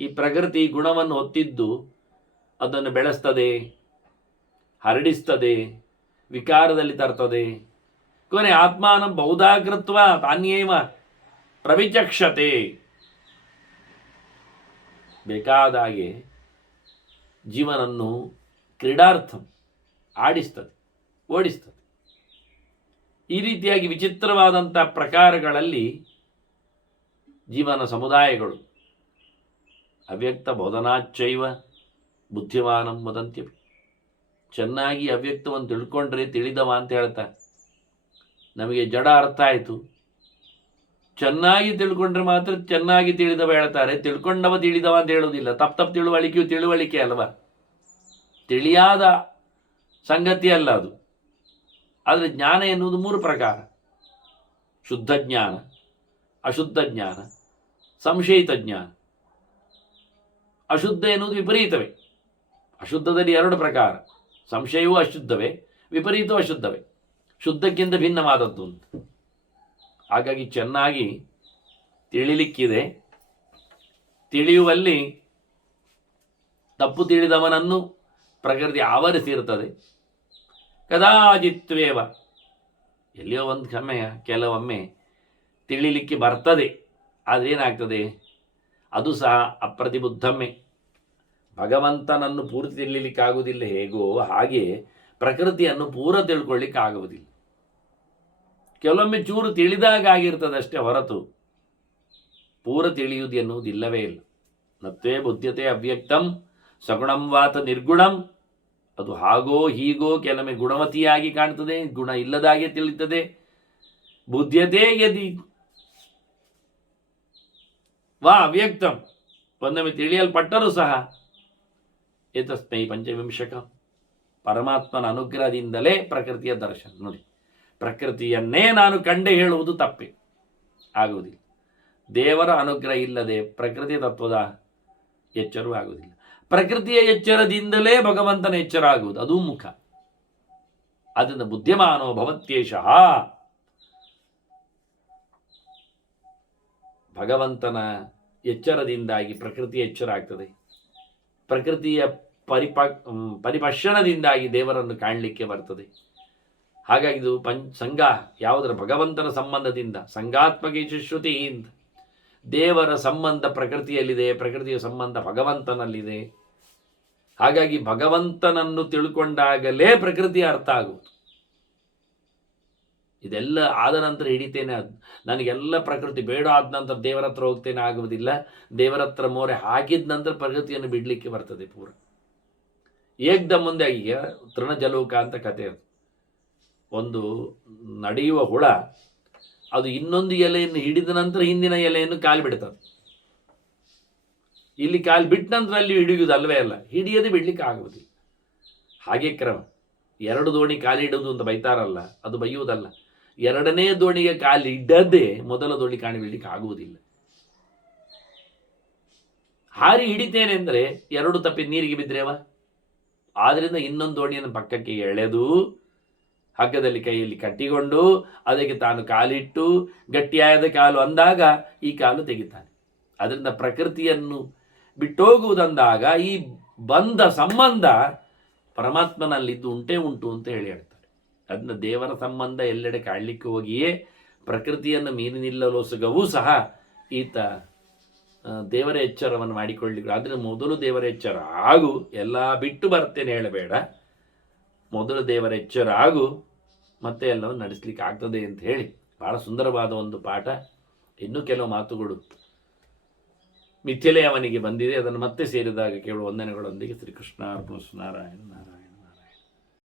ಈ ಪ್ರಕೃತಿ ಗುಣವನ್ನು ಹೊತ್ತಿದ್ದು ಅದನ್ನು ಬೆಳೆಸ್ತದೆ, ಹರಡಿಸ್ತದೆ, ವಿಕಾರದಲ್ಲಿ ತರ್ತದೆ. ಕೊನೆ ಆತ್ಮಾನಂ ಬಹುಧಾಕೃತ್ವ ತಾನ್ಯೇವ ಪ್ರವಿಚಕ್ಷತೆ. ಬೇಕಾದಾಗೆ ಜೀವನನ್ನು ಕ್ರೀಡಾರ್ಥಂ ಆಡಿಸ್ತದೆ, ಓಡಿಸ್ತದೆ. ಈ ರೀತಿಯಾಗಿ ವಿಚಿತ್ರವಾದಂಥ ಪ್ರಕಾರಗಳಲ್ಲಿ ಜೀವನ ಸಮುದಾಯಗಳು. ಅವ್ಯಕ್ತ ಬೋಧನಾಚ್ಚೈವ ಬುದ್ಧಿಮಾನಂ ವದಂತ್ಯಪಿ. ಚೆನ್ನಾಗಿ ಅವ್ಯಕ್ತವನ್ನು ತಿಳ್ಕೊಂಡ್ರೆ ತಿಳಿದವ ಅಂತ ಹೇಳ್ತಾರೆ. ನಮಗೆ ಜಡ ಅರ್ಥ ಆಯಿತು, ಚೆನ್ನಾಗಿ ತಿಳ್ಕೊಂಡ್ರೆ ಮಾತ್ರ ಚೆನ್ನಾಗಿ ತಿಳಿದವ ಹೇಳ್ತಾರೆ. ತಿಳ್ಕೊಂಡವ ತಿಳಿದವ ಅಂತ ಹೇಳುವುದಿಲ್ಲ. ತಪ್ಪು ತಿಳುವಳಿಕೆಯು ತಿಳುವಳಿಕೆ ಅಲ್ವಾ? ತಿಳಿಯಾದ ಸಂಗತಿ ಅಲ್ಲ ಅದು. ಆದರೆ ಜ್ಞಾನ ಎನ್ನುವುದು 3 ಪ್ರಕಾರ: ಶುದ್ಧ ಜ್ಞಾನ, ಅಶುದ್ಧ ಜ್ಞಾನ, ಸಂಶಯಿತ ಜ್ಞಾನ. ಅಶುದ್ಧ ಎನ್ನುವುದು ವಿಪರೀತವೇ. ಅಶುದ್ಧದಲ್ಲಿ 2 ಪ್ರಕಾರ: ಸಂಶಯವೂ ಅಶುದ್ಧವೇ, ವಿಪರೀತವೂ ಅಶುದ್ಧವೇ, ಶುದ್ಧಕ್ಕಿಂತ ಭಿನ್ನವಾದದ್ದು ಅಂತ. ಹಾಗಾಗಿ ಚೆನ್ನಾಗಿ ತಿಳಿಲಿಕ್ಕಿದೆ. ತಿಳಿಯುವಲ್ಲಿ ತಪ್ಪು ತಿಳಿದವನನ್ನು ಪ್ರಕೃತಿ ಆವರಿಸಿರ್ತದೆ. ಕದಾಚಿತ್ವೇವ, ಎಲ್ಲಿಯೋ ಒಂದು ಸಮಯ ಕೆಲವೊಮ್ಮೆ ತಿಳಿಲಿಕ್ಕೆ ಬರ್ತದೆ. ಆದರೆ ಏನಾಗ್ತದೆ, ಅದು ಸಹ ಅಪ್ರತಿಬುದ್ಧಮ್ಮೆ. ಭಗವಂತನನ್ನು ಪೂರ್ತಿ ತಿಳಿಲಿಕ್ಕಾಗುವುದಿಲ್ಲ ಹೇಗೋ ಹಾಗೆ ಪ್ರಕೃತಿಯನ್ನು ಪೂರ ತಿಳ್ಕೊಳ್ಳಿಕ್ಕಾಗುವುದಿಲ್ಲ. ಕೆಲವೊಮ್ಮೆ ಚೂರು ತಿಳಿದಾಗ ಆಗಿರ್ತದೆ ಅಷ್ಟೇ ಹೊರತು ಪೂರ ತಿಳಿಯುವುದು ಎನ್ನುವುದಿಲ್ಲವೇ ಇಲ್ಲ. ನತ್ವೇ ಬುದ್ಧತೆ ಅವ್ಯಕ್ತಂ ಸಗುಣಂ ವಾತ ನಿರ್ಗುಣಂ. ಅದು ಹಾಗೋ ಹೀಗೋ ಕೆಲವೊಮ್ಮೆ ಗುಣವತಿಯಾಗಿ ಕಾಣ್ತದೆ, ಗುಣ ಇಲ್ಲದಾಗೆ ತಿಳಿಯುತ್ತದೆ. ಬುದ್ಧತೆ ಯದಿ ವಾ ಅವ್ಯಕ್ತಂ, ಒಂದೊಮ್ಮೆ ತಿಳಿಯಲ್ಪಟ್ಟರೂ ಸಹ ಏತಸ್ಮೈ ಪಂಚವಿಂಶಕ, ಪರಮಾತ್ಮನ ಅನುಗ್ರಹದಿಂದಲೇ ಪ್ರಕೃತಿಯ ದರ್ಶನ. ನೋಡಿ, ಪ್ರಕೃತಿಯನ್ನೇ ನಾನು ಕಂಡೆ ಹೇಳುವುದು ತಪ್ಪೆ, ಆಗುವುದಿಲ್ಲ. ದೇವರ ಅನುಗ್ರಹ ಇಲ್ಲದೆ ಪ್ರಕೃತಿ ತತ್ವದ ಎಚ್ಚರವೂ ಆಗುವುದಿಲ್ಲ. ಪ್ರಕೃತಿಯ ಎಚ್ಚರದಿಂದಲೇ ಭಗವಂತನ ಎಚ್ಚರ ಆಗುವುದು, ಅದೂ ಮುಖ. ಅದರಿಂದ ಬುದ್ಧಿಮಾನೋ ಭವತ್ಯೇಷಃ, ಭಗವಂತನ ಎಚ್ಚರದಿಂದಾಗಿ ಪ್ರಕೃತಿಯ ಎಚ್ಚರ ಆಗ್ತದೆ. ಪ್ರಕೃತಿಯ ಪರಿಪರ್ಶನದಿಂದಾಗಿ ದೇವರನ್ನು ಕಾಣಲಿಕ್ಕೆ ಬರ್ತದೆ. ಹಾಗಾಗಿ ಇದು ಸಂಘ ಯಾವುದರ ಭಗವಂತನ ಸಂಬಂಧದಿಂದ, ಸಂಘಾತ್ಮಕ ಶ್ರುತಿ ಅಂತ. ದೇವರ ಸಂಬಂಧ ಪ್ರಕೃತಿಯಲ್ಲಿದೆ, ಪ್ರಕೃತಿಯ ಸಂಬಂಧ ಭಗವಂತನಲ್ಲಿದೆ. ಹಾಗಾಗಿ ಭಗವಂತನನ್ನು ತಿಳ್ಕೊಂಡಾಗಲೇ ಪ್ರಕೃತಿಯ ಅರ್ಥ ಆಗುವುದು. ಇದೆಲ್ಲ ಆದ ನಂತರ ಹಿಡಿತೇನೆ, ನನಗೆಲ್ಲ ಪ್ರಕೃತಿ ಬೇಡ ಆದ ನಂತರ ದೇವರ ಹತ್ರ ಹೋಗ್ತೇನೆ ಆಗುವುದಿಲ್ಲ. ದೇವರ ಹತ್ರ ಮೋರೆ ಹಾಕಿದ ನಂತರ ಪ್ರಕೃತಿಯನ್ನು ಬಿಡಲಿಕ್ಕೆ ಬರ್ತದೆ ಪೂರ. ಏಕ್ದಮ್ ಮುಂದೆ ಈಗ ತೃಣಜಲೋಕ ಅಂತ ಕಥೆ. ಅದು ಒಂದು ನಡೆಯುವ ಹುಳ, ಅದು ಇನ್ನೊಂದು ಎಲೆಯನ್ನು ಹಿಡಿದ ನಂತರ ಹಿಂದಿನ ಎಲೆಯನ್ನು ಕಾಲು ಬಿಡ್ತದೆ. ಇಲ್ಲಿ ಕಾಲು ಬಿಟ್ಟ ನಂತರ ಅಲ್ಲಿ ಹಿಡಿಯುವುದು ಅಲ್ವೇ ಅಲ್ಲ, ಹಿಡಿಯದೆ ಬಿಡ್ಲಿಕ್ಕೆ ಆಗುವುದಿಲ್ಲ. ಹಾಗೆ ಕ್ರಮ. 2 ದೋಣಿ ಕಾಲಿಡುವುದು ಅಂತ ಬೈತಾರಲ್ಲ, ಅದು ಬೈಯುವುದಲ್ಲ. 2ನೇ ದೋಣಿಗೆ ಕಾಲಿಡದೆ ಮೊದಲ ದೋಣಿ ಕಾಣಿ ಬಿಡ್ಲಿಕ್ಕೆ ಆಗುವುದಿಲ್ಲ. ಹಾರಿ ಹಿಡಿತೇನೆ ಅಂದರೆ 2 ತಪ್ಪಿ ನೀರಿಗೆ ಬಿದ್ರೇವ. ಆದ್ರಿಂದ ಇನ್ನೊಂದು ದೋಣಿಯನ್ನು ಪಕ್ಕಕ್ಕೆ ಎಳೆದು ಹಗ್ಗದಲ್ಲಿ ಕೈಯಲ್ಲಿ ಕಟ್ಟಿಕೊಂಡು ಅದಕ್ಕೆ ತಾನು ಕಾಲಿಟ್ಟು ಗಟ್ಟಿಯಾದ ಕಾಲು ಅಂದಾಗ ಈ ಕಾಲು ತೆಗಿತಾನೆ. ಅದರಿಂದ ಪ್ರಕೃತಿಯನ್ನು ಬಿಟ್ಟೋಗುವುದಂದಾಗ ಈ ಬಂಧ ಸಂಬಂಧ ಪರಮಾತ್ಮನಲ್ಲಿದ್ದು ಉಂಟೇ ಉಂಟು ಅಂತ ಹೇಳಿ ಹೇಳ್ತಾರೆ. ಅದನ್ನ ದೇವರ ಸಂಬಂಧ ಎಲ್ಲೆಡೆ ಕಾಣಲಿಕ್ಕೆ ಹೋಗಿಯೇ ಪ್ರಕೃತಿಯನ್ನು ಮೀರಿ ನಿಲ್ಲಲೋಸುಗವೂ ಸಹ ಈತ ದೇವರ ಎಚ್ಚರವನ್ನು ಮಾಡಿಕೊಳ್ಳಿಕ್ಕೆ. ಆದರೆ ಮೊದಲು ದೇವರ ಎಚ್ಚರ ಆಗು, ಎಲ್ಲ ಬಿಟ್ಟು ಬರ್ತೇನೆ ಹೇಳಬೇಡ. ಮೊದಲು ದೇವರ ಎಚ್ಚರ ಆಗು, ಮತ್ತೆ ಎಲ್ಲವನ್ನು ನಡೆಸಲಿಕ್ಕೆ ಆಗ್ತದೆ ಅಂತ ಹೇಳಿ ಬಹಳ ಸುಂದರವಾದ ಒಂದು ಪಾಠ. ಇನ್ನೂ ಕೆಲವು ಮಾತುಗಳು ಮಿಥಿಲೆ ಅವನಿಗೆ ಬಂದಿದೆ, ಅದನ್ನು ಮತ್ತೆ ಸೇರಿದಾಗ ಕೇಳುವ ವಂದನೆಗಳೊಂದಿಗೆ ಶ್ರೀಕೃಷ್ಣ ಅರ್ಪಣ ನಾರಾಯಣ ನಾರಾಯಣ.